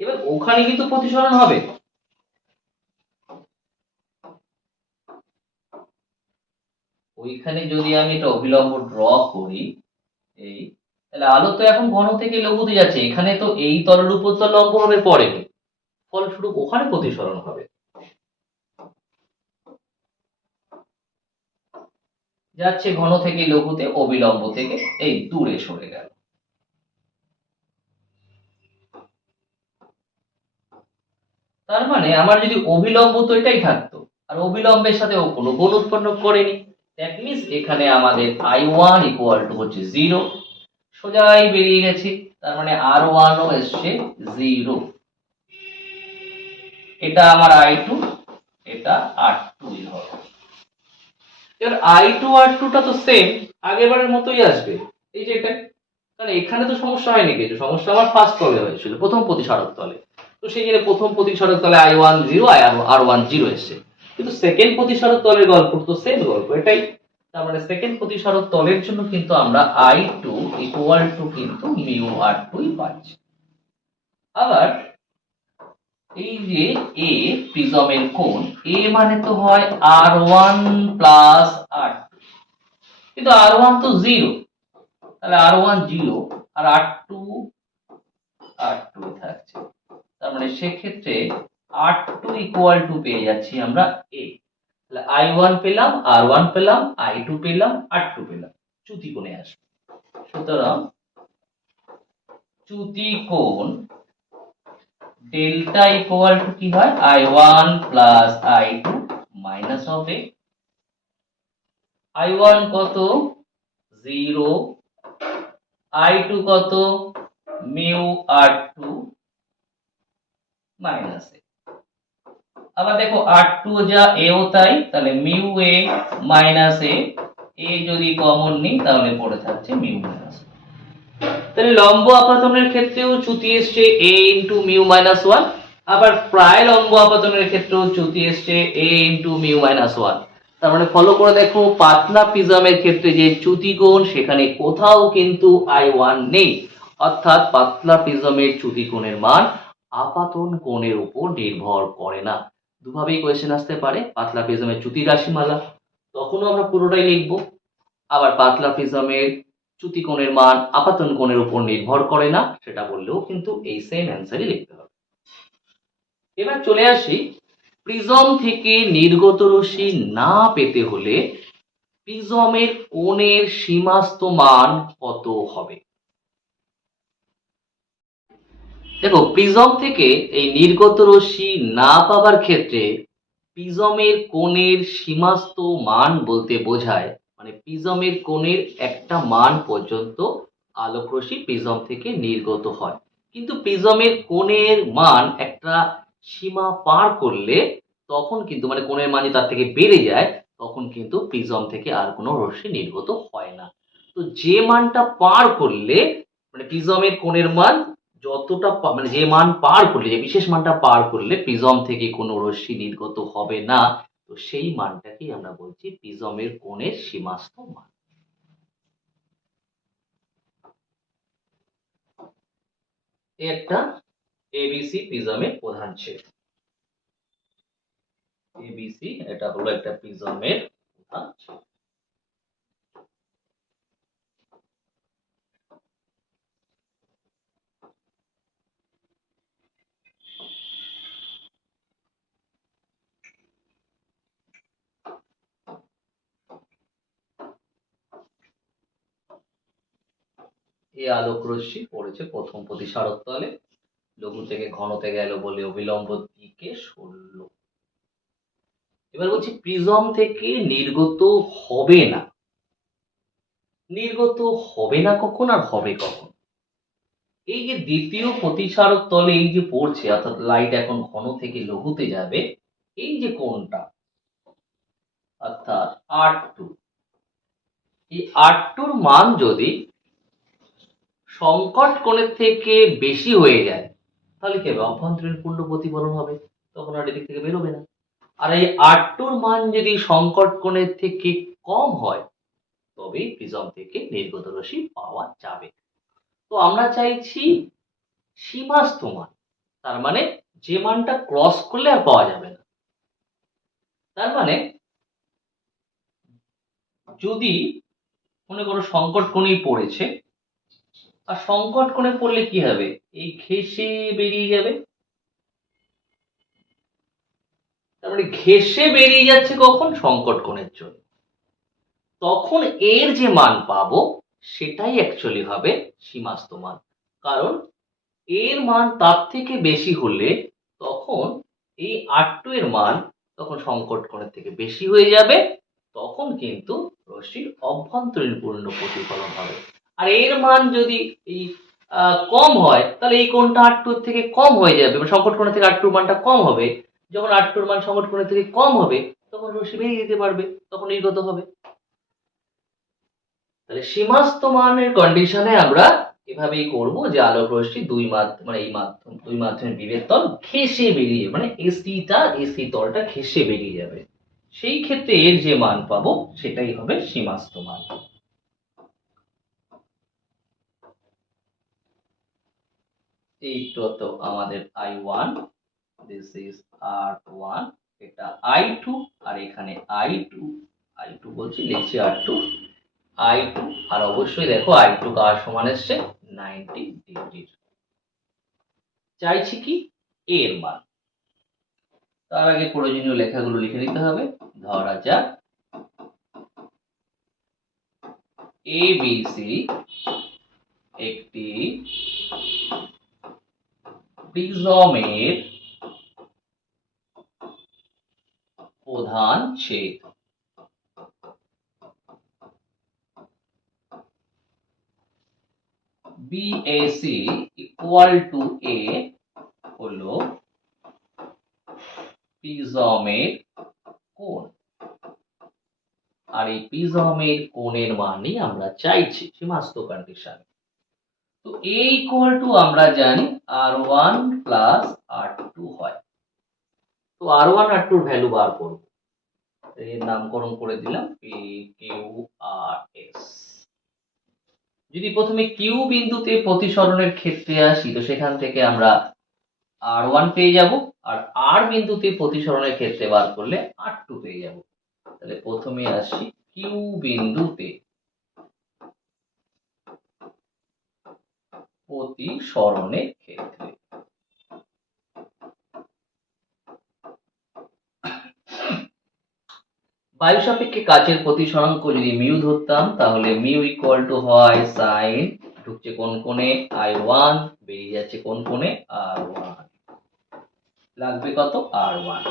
এবার ওখানে কিন্তু প্রতিসরণ হবে, ওইখানে যদি আমি এটা অবিলম্ব ড্র করি, এই তাহলে আলো তো এখন ঘন থেকে লঘুতে যাচ্ছে, এখানে তো এই তলের উপর তো লম্ব ভাবে পড়েনি, ফলস্বরূপ ওখানে প্রতিসরণ হবে। যাচ্ছে ঘন থেকে লঘুতে, অবিলম্ব থেকে এই দূরে সরে গেল। তার মানে আমার যদি অবিলম্ব তো এটাই থাকতো, আর অবিলম্বের সাথে ও কোনো কোণ উৎপন্ন করেনি, দ্যাট মিনস এখানে আমাদের i1 ইকুয়াল টু হচ্ছে 0, সোজাই বেরিয়ে গেছে। তার মানে r1 ও এসছে 0। এটা আমার i2, এটা r2 হবে। এবার i2 r2 টা তো সেম আগেরবারের মতোই আসবে, এই যে এটা। কারণ এখানে তো সমস্যা হয়নি কিছু, সমস্যা আমার ফার্স্ট তলে হয়েছিল, প্রথম প্রতিসারক তলে। তো সেই জন্য প্রথম প্রতিসারক তলে i1 0 আর r1 0 এসছে। কিন্তু সেকেন্ড প্রতিসারক তলের গল্প তো সেম গল্প এটাই। তার মানে সেকেন্ড প্রতিসারক তলের জন্য কিন্তু আমরা I2 ইকুয়াল টু কিন্তু মিউ R2 পাচ্ছি। আবার এই যে এ প্রিজমের কোণ, এ মানে তো হয় R1 প্লাস R2, কিন্তু R1 তো 0, তাহলে R1 0 আর R2 থাকছে। তার মানে সেক্ষেত্রে R2 ইকুয়াল টু পেয়ে যাচ্ছি আমরা A। তাহলে I1 পেলাম, R1 পেলাম, I2 পেলাম, R2 পেলাম, চ্যুতি কোণে আসবে। সুতরাং চ্যুতি কোণ ডেল্টা ইকুয়াল টু কি হয়, I1 প্লাস I2 মাইনাস হবে I1 কত 0, I2 কত মিউ R2 মাইনাস এ। আবার দেখো R2 যা এও তাই, তাহলে মিউ এ মাইনাস এ যদি কমন নিই তাহলে পড়ে থাকছে মিউ মাইনাস। তাহলে লম্ব আপাতনের ক্ষেত্রেও চ্যুতি এসছে a ইন্টু মিউ মাইনাস 1, আবার প্রায় লম্ব আপাতনের ক্ষেত্রেও চ্যুতি এসছে a ইন্টু মিউ মাইনাস 1। তার মানে ফলো করে দেখো পাতলা প্রিজমের ক্ষেত্রে যে চ্যুতি কোণ সেখানে কোথাও কিন্তু I1 নেই, অর্থাৎ পাতলা প্রিজমের চ্যুতি কোণের মান আপাতন কোণের উপর নির্ভর করে না। দুভাবেই কোয়েশ্চেন আসতে পারে, পাতলা প্রিজমের চ্যুতি রাশিমালা তখনও আমরা পুরোটাই লিখব, আবার পাতলা প্রিজমের চ্যুতি কোণের মান আপাতন কোণের উপর নির্ভর করে না সেটা বললেও কিন্তু এই সেম অ্যান্সারই লিখতে হবে। এবার চলে আসি প্রিজম থেকে নির্গত রশ্মি না পেতে হলে প্রিজমের কোণের সীমাস্ত মান কত হবে। দেখো প্রিজম থেকে এই নির্গত রশ্মি না পাওয়ার ক্ষেত্রে প্রিজমের কোণের সীমাস্ত মান বলতে বোঝায় মানে প্রিজমের কোণের একটা মান পর্যন্ত আলোক রশ্মি প্রিজম থেকে নির্গত হয়, কিন্তু প্রিজমের কোণের মান একটা সীমা পার করলে তখন কিন্তু মানে কোণের মান তার থেকে বেড়ে যায় তখন কিন্তু প্রিজম থেকে আর কোনো রশ্মি নির্গত হয় না। তো যে মানটা পার করলে মানে প্রিজমের কোণের মান যতটা মানে যে মান পার করলে যে বিশেষ মানটা পার করলে প্রিজম থেকে কোনো রশ্মি নির্গত হবে না, তো সেই মানটাকেই আমরা বলছি প্রিজমের কোণের সীমাস্ত মান। একটা এবিসি প্রিজমের প্রধান ছেদ, এবিসি এটা হলো একটা প্রিজমের প্রধান ছেদ। এই আলোক রশ্মি পড়েছে প্রথম প্রতিসারক তলে, লঘু থেকে ঘনতে গেল বলে অবিলম্ব দিকে সরল। এবার বলছি প্রিজম থেকে নির্গত হবে না, নির্গত হবে না কখন আর হবে কখন। এই যে দ্বিতীয় প্রতিসারক তলে এই যে পড়ছে অর্থাৎ লাইট এখন ঘন থেকে লঘুতে যাবে, এই যে কোণটা অর্থাৎ R2, এই R2 মান যদি সংকট কোণের থেকে বেশি হয়ে যায় তাহলে কি হবে, অভ্যন্তরীণ পূর্ণ প্রতিফলন হবে, তখন আর এদিক থেকে বেরোবে না। আর এই R2 মান যদি সংকট কোণের থেকে কম হয় তবেই প্রিজম থেকে নির্গত রশ্মি পাওয়া যাবে। তো আমরা চাইছি সীমাস্ত মান, তার মানে যে মানটা ক্রস করলে আর পাওয়া যাবে না। তার মানে যদি মনে করো সংকট কোণেই পড়েছে, আর সংকট কোণে পড়লে কি হবে, এই ঘেঁষে বেরিয়ে যাবে, তার মানে ঘেঁষে বেরিয়ে যাচ্ছে কখন, সংকট কোণের জন্য, তখন এর যে মান পাবো সেটাই অ্যাকচুয়ালি হবে সীমাস্ত মান। কারণ এর মান তার থেকে বেশি হলে তখন এই R2 এর মান তখন সংকট কোণের থেকে বেশি হয়ে যাবে, তখন কিন্তু রশ্মির অভ্যন্তরীণ পূর্ণ প্রতিফলন হবে। আর এর মান যদি এই কম হয় তাহলে এই কোণটা R2 এর থেকে কম হয়ে যাবে, মানে সংকট কোণের থেকে R2 মানটা কম হবে, যখন R2 এর মান সংকট কোণের থেকে কম হবে তখন রশ্মি বেরিয়ে যেতে পারবে, তখন নির্গত হবে। তাহলে সীমাস্ত মানের কন্ডিশনে আমরা এভাবেই করব যে আলোক রশ্মি দুই মাধ্যমের বিমের তল ঘেঁষে বেরিয়ে এসি তলটা ঘেঁষে বেরিয়ে যাবে। সেই ক্ষেত্রে এর যে মান পাবো সেটাই হবে সীমাস্ত মান। এইটা তো আমাদের I1, দিস ইজ R1, এটা I2, আর এখানে I2 বলছি, লিখছি R2, I2, আর অবশ্যই দেখো I2 কার সমান এসছে, 90 ডিগ্রির। চাইছি কি এর মান। তার আগে প্রয়োজনীয় লেখাগুলো লিখে নিতে হবে। ধরা যাক ABC একটি প্রিজমের প্রধান ছেদ। BAC ইকুয়াল টু A হলো প্রিজমের কোণ, আর এই প্রিজমের কোণের মানই আমরা চাইছি সীমাস্ত কন্ডিশন। তো A ইকুয়াল টু আমরা জানি R1 প্লাস R2 হয়। তো R1 R2 এর ভ্যালু বার করব। এর নামকরণ করে দিলাম PQRS। যদি প্রথমে কিউ বিন্দুতে প্রতিসরণের ক্ষেত্রে আসি, তো সেখান থেকে আমরা R1 পেয়ে যাব, আর আর বিন্দুতে প্রতিসরণের ক্ষেত্রে বার করলে R2 পেয়ে যাব। তাহলে প্রথমে আসি কিউ বিন্দুতে প্রতিসরণের ক্ষেত্রে। বায়ু সাপেক্ষে কাচের প্রতিসরাঙ্ক যদি মিউ ধরতাম, তাহলে মিউ ইকুয়াল টু হয় সাইন, ঢুকছে কোন কোণে I1, বেরিয়ে যাচ্ছে কোন কোণে R1, লাগবে কত R1।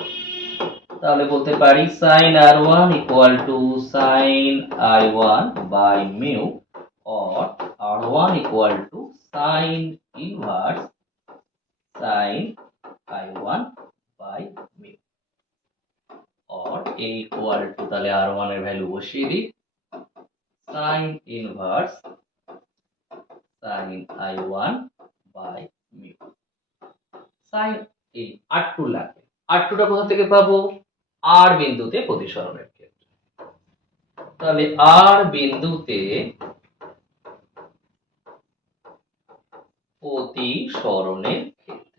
তাহলে বলতে পারি sine R1 equal to sine I1 by mu, or R1 equal to sine inverse sine I1 by mu, or A equal to, তাহলে R1 এর ভ্যালু বসিয়ে দিই, sine inverse sine I1 by mu. Sine এই R2 লাগবে। R2টা কোথা থেকে পাবো? আর বিন্দুতে প্রতিসরণের ক্ষেত্রে। তাহলে আর বিন্দুতে প্রতিসরণের ক্ষেত্রে,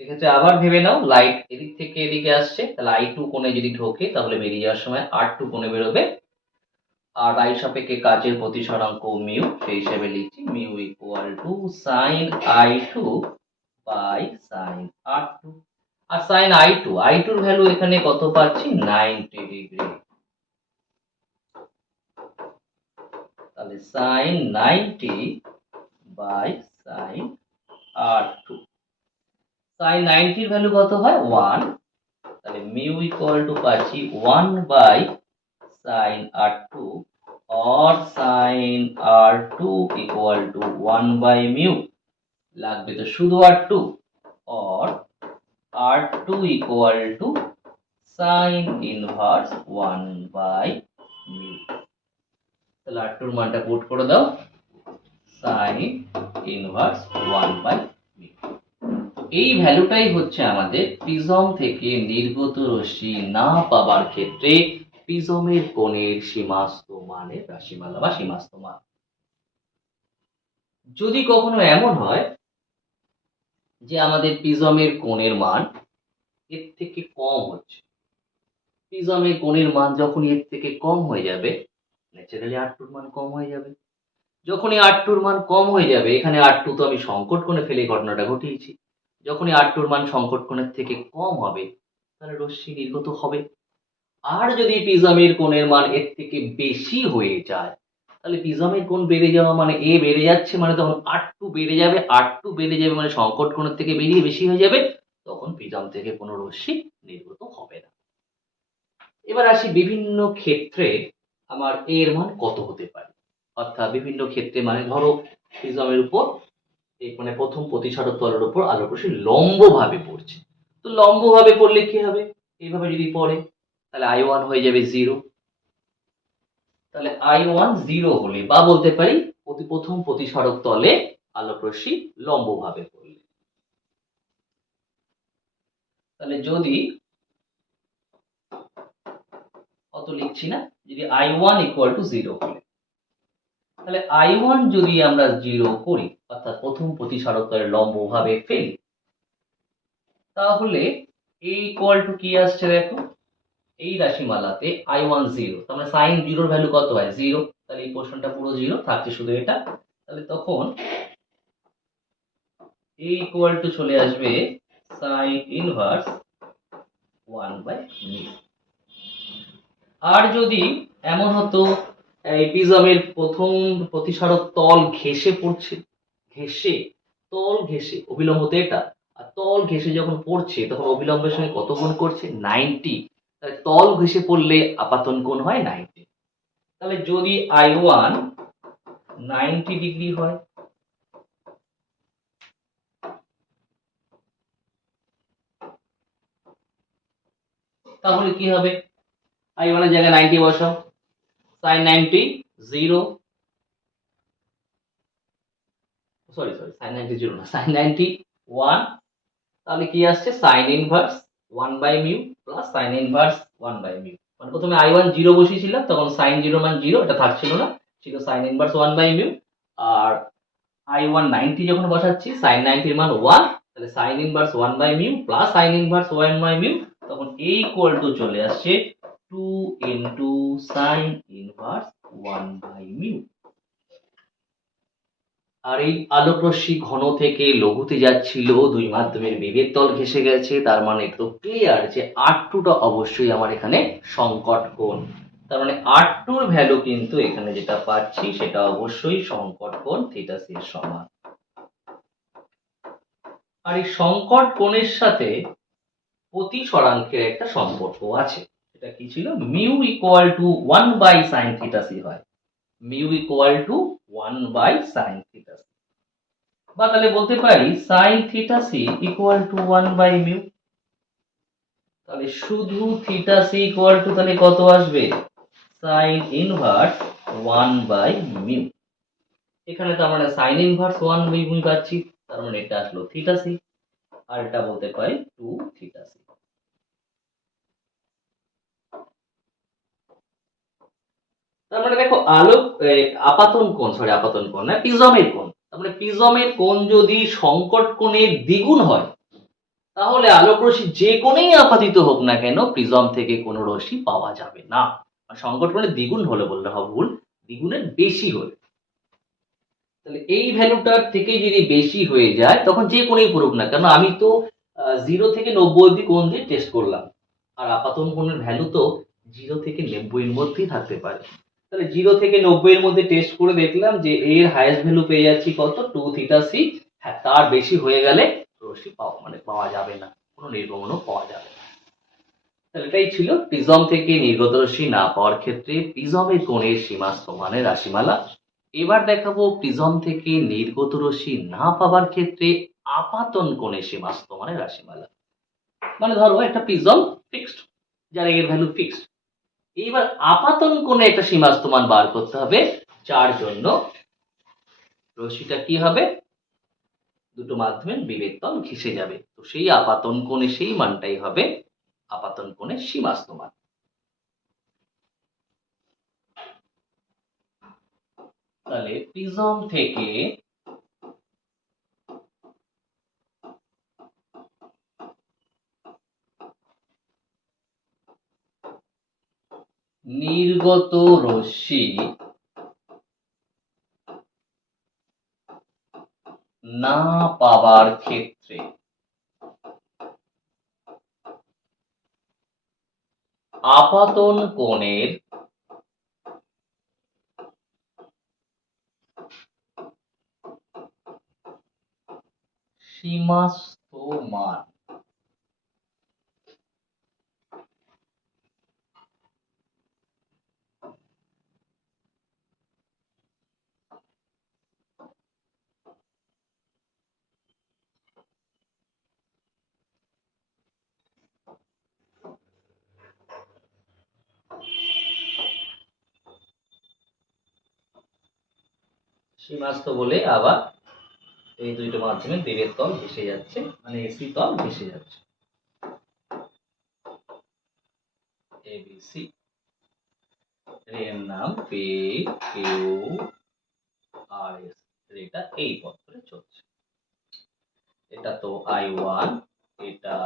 এক্ষেত্রে আবার ভেবে নাও, লাইট এদিক থেকে এদিকে আসছে, তাহলে I2 কোণে যদি ঢোকে তাহলে বেরিয়ে যাওয়ার সময় R2 কোণে বেরোবে। আর I সাপেক্ষে কাচের প্রতিসরাঙ্ক মিউ, সেই হিসেবে লিখছি mu equal to sine I2 by sine R2। আর সাইন I2 এর ভ্যালু এখানে কত পাচ্ছি, 90 ডিগ্রি। তাহলে sign 90 by sine R2, sign 90 এর ভ্যালু কত হয় 1, তাহলে মিউ ইকুয়াল টু পাচ্ছি 1 বাই সাইন R2, or সাইন R2 equal to 1 by mu, লাগবে তো শুধু R2, or R2 equal to sine inverse 1 by mu. তাহলে R2 এর মানটা পুট করে দাও, সাইন ইনভার্স 1 বাই মিউ। এই ভ্যালুটাই হচ্ছে আমাদের প্রিজম থেকে নির্গত রশ্মি না পাবার ক্ষেত্রে প্রিজমের কোণের সীমাস্ত মানের রাশিমালা বা সীমাস্ত মান। যদি কখনো এমন হয় যে আমাদের প্রিজমের কোণের মান এর থেকে কম হচ্ছে, প্রিজমের কোণের মান যখন এর থেকে কম হয়ে যাবে, ন্যাচারালি R2 এর মান কম হয়ে যাবে। যখনই R2 এর মান কম হয়ে যাবে, এখানে R2 তো আমি সংকট কোণে ফেলে ঘটনাটা ঘটিয়েছি, যখনই R2 এর মান সংকট কোণের থেকে কম হবে তাহলে রশ্মি নির্গত হবে। আর যদি প্রিজমের কোণের মান এর থেকে বেশি হয়ে যায়, তাহলে প্রিজমের কোণ বেড়ে যাওয়া মানে এ বেড়ে যাচ্ছে, মানে তখন R2 বেড়ে যাবে, R2 বেড়ে যাবে মানে সংকট কোণের থেকে বেরিয়ে বেশি হয়ে যাবে, তখন প্রিজম থেকে কোনো রশ্মি নির্গত হবে না। এবার আসি বিভিন্ন ক্ষেত্রে আমার এর মান কত হতে পারে, অর্থাৎ বিভিন্ন ক্ষেত্রে মানে ধরো প্রিজমের উপর মানে প্রথম প্রতিসরক তলের উপর আলোক রশ্মি লম্বভাবে পড়ছে, তো লম্বভাবে পড়লে কি হবে, এইভাবে যদি পড়ে তাহলে I1 হয়ে যাবে 0, তাহলে I1 0 হলে বা বলতে পারি প্রথম প্রতিসরক তলে আলোক রশ্মি লম্বভাবে পড়লে। তাহলে যদি অত লিখছি না, যদি I1 = 0 হলে, তাহলে I1 যদি আমরা 0 করি অর্থাৎ প্রথম প্রতিসরক তলে লম্বভাবে ফেলি, তাহলে A = কি আসছে দেখো, এই রাশিমালাতে I1 0, তার মানে sin 0 এর ভ্যালু কত হয় 0, তাহলে এই পোর্শনটা পুরো 0 থাকছে শুধু এটা। তাহলে তখন A = চলে আসবে sin ইনভার্স 1/μ। আর যদি এমন হতো এই প্রিজমের প্রথম প্রতিসরক তল ঘেঁষে পড়ছে, ঘেঁষে অবিলম্ব তো এটা, আর তল ঘেঁষে যখন পড়ছে তখন অবিলম্বের সঙ্গে কত কোণ করছে 90, তাহলে তল ঘেঁষে পড়লে আপাতন কোণ হয় 90। তাহলে যদি I1 90 ডিগ্রি হয়, তাহলে কি হবে, I1 এর জায়গায় 90 বসাও, sin 90 0, সরি sin 90 0 না, sin 90 1, তাহলে কি আসছে sin inverse 1/μ plus sin inverse 1/μ। মানে প্রথমে I1 0 বসিয়েছিলাম, তখন sin 0 মান 0, এটা থাকছিল না, ছিল sin ইনভার্স 1/μ। আর I1 90 যখন বসাচ্ছি sin 90 এর মান 1, তাহলে sin inverse 1/μ plus sin inverse 1/μ, তখন A = চলে আসছে 2 ইনটু sin ইনভার্স 1/μ। আর এই আলোক রশ্মি ঘন থেকে লঘুতে যাচ্ছিল, দুই মাধ্যমের বিভেদ তল ঘেঁষে গেছে, তার মানে তো ক্লিয়ার যে R2টা অবশ্যই আমার এখানে সংকট কোণ। তার মানে R2 এর ভ্যালু কিন্তু এখানে যেটা পাচ্ছি সেটা অবশ্যই সংকট কোণ থিটা সি এর সমান। আর এই সংকট কোণের সাথে প্রতিসরাঙ্কের একটা সম্পর্ক আছে, সেটা কি ছিল, mu equal to 1/sin theta C হয়, mu equal to 1/sin theta C. বা তাহলে বলতে পারি sin theta C equal to 1/μ। তাহলে শুধু থিটা সি ইকুয়াল টু তাহলে কত আসবে, sin ইনভার্স 1/μ। এখানে তো আমরা sin ইনভার্স 1/μ পাচ্ছি, তার মানে এটা আসলো থিটা সি, আর এটা বলতে পারি 2 থিটা সি। তার মানে দেখো আলোক আপাতন কোণ না, প্রিজমের কোণ, তার মানে প্রিজমের কোণ যদি সংকট কোণের দ্বিগুণ হয়, তাহলে আলোক রশ্মি যে কোণেই আপাতিত হোক না কেন প্রিজম থেকে কোনো রশ্মি পাওয়া যাবে না। সংকট কোণের দ্বিগুণ হলে বললে হবে ভুল, দ্বিগুণের বেশি হলে। তাহলে এই ভ্যালুটার থেকে যদি বেশি হয়ে যায় তখন যে কোণেই পড়ুক না কেন, আমি তো 0 থেকে 90 অব্দি কোণ দিয়ে টেস্ট করলাম, আর আপাতন কোণের ভ্যালু তো 0 থেকে 90 এর মধ্যেই থাকতে পারে। তাহলে 0 থেকে 90 এর মধ্যে টেস্ট করে দেখলাম যে এর হাইয়েস্ট ভ্যালু পেয়ে যাচ্ছি কত, 2 থিটা সি। হ্যাঁ, তার বেশি হয়ে গেলে রশ্মি পাওয়া যাবে না, কোনো নির্গমনও পাওয়া যাবে না। তাহলে এটাই ছিল প্রিজম থেকে নির্গত রশ্মি না পাওয়ার ক্ষেত্রে প্রিজমের কোণের সীমাস্ত মানের রাশিমালা। এবার দেখাবো প্রিজম থেকে নির্গত রশ্মি না পাওয়ার ক্ষেত্রে আপাতন কোণের সীমাস্ত মানের রাশিমালা। মানে ধরো একটা প্রিজম ফিক্সড, যার এর ভ্যালু ফিক্সড, এইবার আপাতন কোণে একটা সীমাস্ত মান বার করতে হবে, যার জন্য রশ্মিটা কি হবে, দুটো মাধ্যমের বিভেদ তল ঘেঁষে যাবে, তো সেই আপাতন কোণে সেই মানটাই হবে আপাতন কোণের সীমাস্ত মান। তাহলে প্রিজম থেকে নির্গত রশ্মি না পাওয়ার ক্ষেত্রে আপাতন কোণের সীমাস্ত মান। সীমাস্থ বলে আবার এই দুইটা মাধ্যমে তীরের তল ভেসে যাচ্ছে, মানে এসি তল ভেসে যাচ্ছে, এবিসি। এর নাম পি কিউ আর এস, এটা এই পথ ধরে চলছে। এটা তো I1, এটা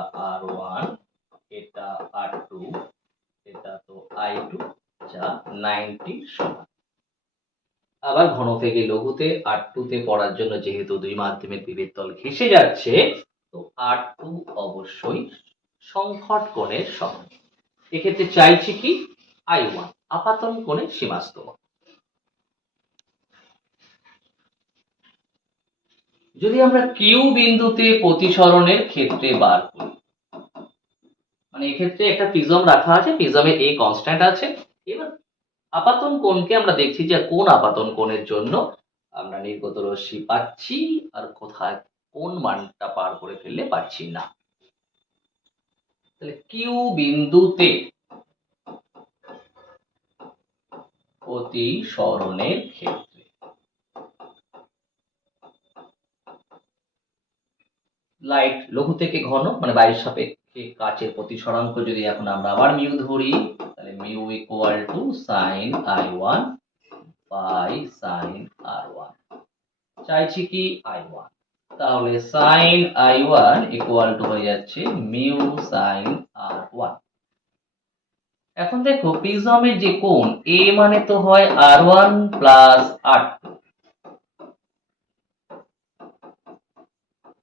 R1, এটা R2, এটা তো I2, যা 90 সমান। আবার ঘন থেকে লঘুতে R2 তে পড়ার জন্য যেহেতু দুই মাধ্যমে তীরের তল ঘেঁষে যাচ্ছে, তো R2 অবশ্যই সংঘট কোণের সমান। এক্ষেত্রে চাইছি কি I1, আপাতন কোণের সীমাস্থ মান। যদি আমরা কিউ বিন্দুতে প্রতিসরণের ক্ষেত্রে বার করি, মানে এক্ষেত্রে একটা প্রিজম রাখা আছে, প্রিজমে এ কনস্ট্যান্ট আছে। এবার আপাতন কোণকে আমরা দেখছি যে কোন আপাতন কোণের জন্য আমরা নির্গত রশ্মি পাচ্ছি আর কোথায় কোন মানটা পার করে ফেললে পাচ্ছি না। তাহলে কিউ বিন্দুতে প্রতিসরণের ক্ষেত্রে লাইট লঘু থেকে ঘন, মানে বায়ুর সাপেক্ষে কাচের প্রতিসরাঙ্ক যদি এখন আমরা আবার মিউ ধরি, তাহলে mu equal to sine I1 by sine R1। চাইছি কি I1, তাহলে সাইন I1 ইকুয়াল টু হয়ে যাচ্ছে মিউ সাইন R1। এখন দেখো প্রিজমের যে কোণ এ মানে তো হয় R1 প্লাস R2,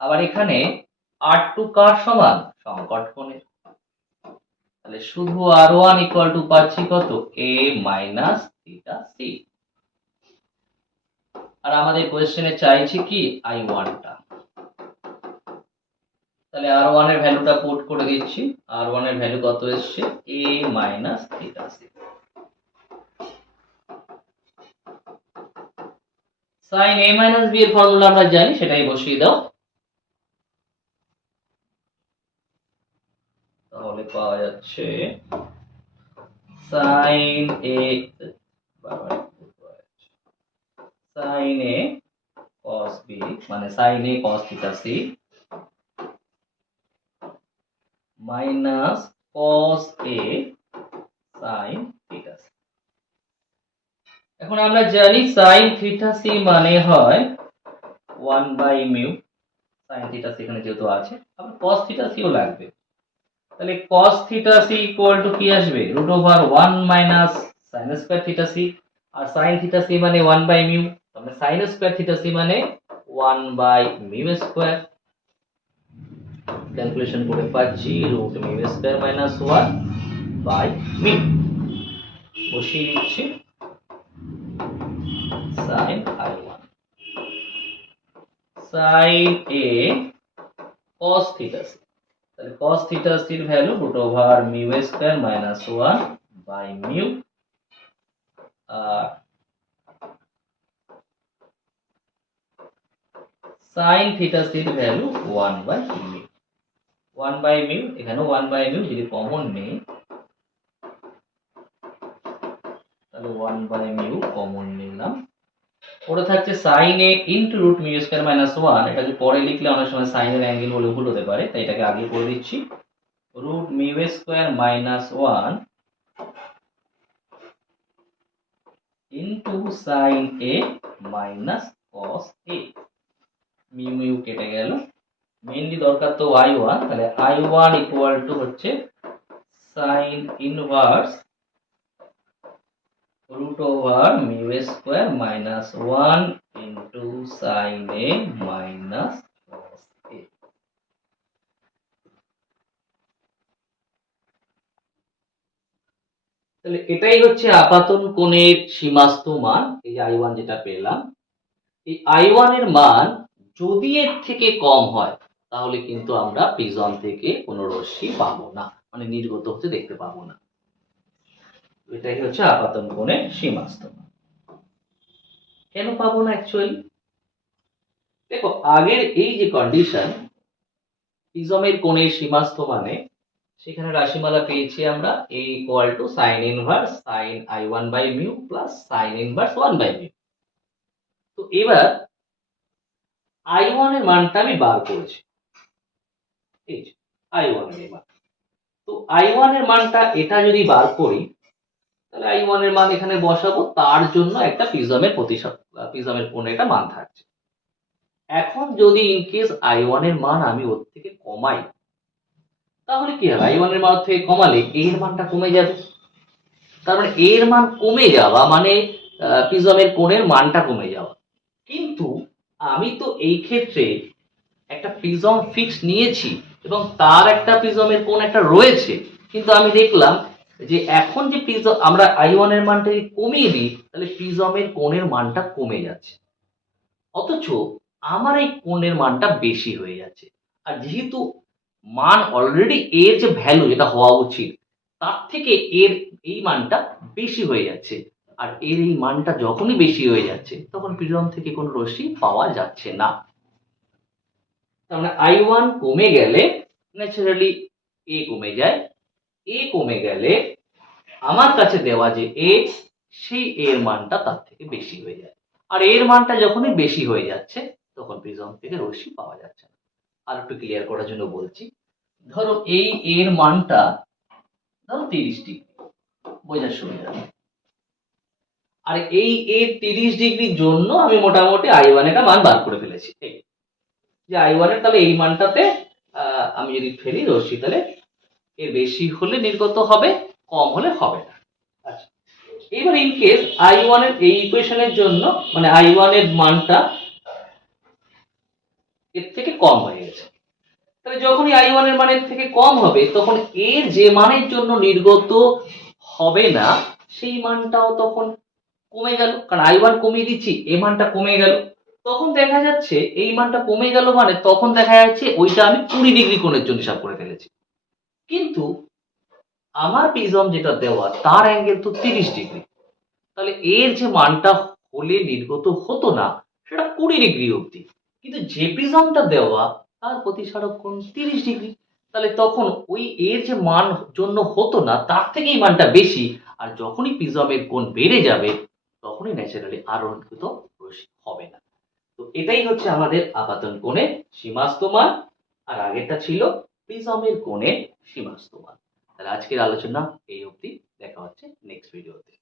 আবার এখানে R2 কার সমান? সংকট কোণের। তাহলে শুধু R1 ইকুয়াল টু পাচ্ছি কত? A minus theta C. আর আমাদের কোয়েশ্চেনে চাইছি কি I1 টা। তাহলে R1 এর ভ্যালুটা পুট করে দিচ্ছি। R1 এর ভ্যালু কত এসছে? A minus theta C. Sine A minus B এর ফর্মুলা আমরা জানি, সেটাই বসিয়ে দাও। তাহলে পাওয়া যাচ্ছে sine A sine A cos B, মানে sine A cos theta C minus cos A sin theta C. এখন আমরা জানি sin থিটা সি মানে হয় 1 by mu, sin theta C এখানে যেহেতু আছে, আবার cos থিটা সিও লাগবে। তাহলে cos theta C equal to কি আসবে? Root over 1 minus sin square theta C, আর sin থিটা সি মানে 1 বাই মিউ, তাহলে sin স্কয়ার থিটা সি মানে 1 বাই মিউ স্কয়ার। ক্যালকুলেশন করে পাচ্ছি root mu square minus 1 by mu. বসিয়ে দিচ্ছি sin I1 sin A cos theta C, তাহলে cos theta C এর value root over mu square minus 1 by mu, R sin theta C এর value 1 by mu. 1 by mu, এখানে 1 by mu যদি common নেই, তাহলে 1 by mu common নিলাম। পরে থাকছে sin A into root mu square minus 1। এটাকে পরে লিখলে অনেক সময় sin এর অ্যাঙ্গেল বলে ভুল হতে পারে, তাই এটাকে আগে করে দিচ্ছি। Root mu square minus 1 into sin A minus cos A। Mu mu কেটে গেল, মেইনলি দরকার তো I1, তাহলে I1 ইকুয়াল টু হচ্ছে sin ইনভার্স root over mu square minus 1 into sin A minus cos A। তাহলে এটাই হচ্ছে আপাতন কোণের সীমাস্থ মান, এই যে I1 যেটা পেলাম। এই I1 এর মান যদি এর থেকে কম হয়, তাহলে কিন্তু আমরা প্রিজম থেকে কোনো রশ্মি পাবো না, মানে নির্গত হতে দেখতে পাবো না। এটাই হচ্ছে আপাতন কোণের সীমাস্থ মান। কেন পাবো না অ্যাকচুয়ালি? দেখো আগের এই যে কন্ডিশন প্রিজমের কোণের সীমাস্থ মানে, সেখানে রাশিমালা পেয়েছি আমরা a equal to sin inverse sin I1 by mu plus sin inverse 1 by mu. তো এবার I1 এর মানটা আমি বার করেছি, এই যে I1 এর মান। তো I1 এর মানটা এটা যদি বার করি, তাহলে I1 এর মান এখানে বসাবো, তার জন্য একটা প্রিজমের প্রতিশত প্রিজমের কোণে একটা মান থাকছে। এখন যদি ইনকেস I1 এর মান আমি ওর থেকে কমাই, তাহলে কি হবে? I1 এর মান ওর থেকে কমালে A এর মানটা কমে যাবে। তার মানে A এর মান কমে যাওয়া মানে প্রিজমের কোণের মানটা কমে যাওয়া। কিন্তু আমি তো এই ক্ষেত্রে একটা প্রিজম ফিক্স নিয়েছি এবং তার একটা প্রিজমের কোণ একটা রয়েছে, কিন্তু আমি দেখলাম যে এখন যে প্রিজম আমরা I1 এর মানটা যদি কমিয়ে দিই, তাহলে প্রিজমের কোণের মানটা কমে যাচ্ছে, অথচ আমার এই কোণের মানটা বেশি হয়ে যাচ্ছে। আর যেহেতু মান অলরেডি এর যে ভ্যালু যেটা হওয়া উচিত, তার থেকে এর এই মানটা বেশি হয়ে যাচ্ছে, আর এর এই মানটা যখনই বেশি হয়ে যাচ্ছে তখন প্রিজম থেকে কোনো রশ্মি পাওয়া যাচ্ছে না। তার মানে I1 কমে গেলে ন্যাচারালি A কমে যায়। A কমে গেলে আমার কাছে দেওয়া যে A, সেই এর মানটা তার থেকে বেশি হয়ে যায়। আর এর মানটা যখনই বেশি হয়ে যাচ্ছে তখন প্রিজম থেকে রশ্মি পাওয়া যাচ্ছে না। আর একটু ক্লিয়ার করার জন্য বলছি, ধরো এই এর মানটা ধরো 30 ডিগ্রি, বোঝার সুবিধা। আর এই এর 30 ডিগ্রির জন্য আমি মোটামুটি I1 একটা মান বার করে ফেলেছি। এই যে I1 এর তাহলে এই মানটাতে আমি যদি ফেলি রশ্মি, তাহলে এর বেশি হলে নির্গত হবে, কম হলে হবে না। আচ্ছা, এবার ইন কেস I1 এর এই ইকুয়েশনের জন্য মানে I1 এর মানটা এর থেকে কম হয়ে গেছে, তাহলে যখনই I1 এর মান এর থেকে কম হবে তখন এর যে মানের জন্য নির্গত হবে না সেই মানটাও তখন কমে গেল, কারণ I1 কমিয়ে দিচ্ছি, এ মানটা কমে গেল। তখন দেখা যাচ্ছে এই মানটা কমে গেল মানে তখন দেখা যাচ্ছে ওইটা আমি 20 ডিগ্রি কোণের জন্য হিসাব করে ফেলেছি, কিন্তু আমার প্রিজম যেটা দেওয়া তার অ্যাঙ্গেল তো 30 ডিগ্রি, তাহলে এর যে মানটা হলে নির্গত হতো না সেটা 20 ডিগ্রি অবধি, কিন্তু যে প্রিজমটা দেওয়া তার প্রতিসারক কোণ 30 ডিগ্রি, তাহলে তখন ওই এর যে মান জন্য হতো না তার থেকেই মানটা বেশি, আর যখনই প্রিজমের কোণ বেড়ে যাবে তখনই ন্যাচারালি আরোহণকৃত রশ্মি হবে না। তো এটাই হচ্ছে আমাদের আপাতন কোণের সীমাস্ত মান, আর আগেরটা ছিল প্রিজমের কোণের সীমাস্ত মান। তাহলে আজকের আলোচনা এই অবধি, দেখা হচ্ছে নেক্সট ভিডিওতে।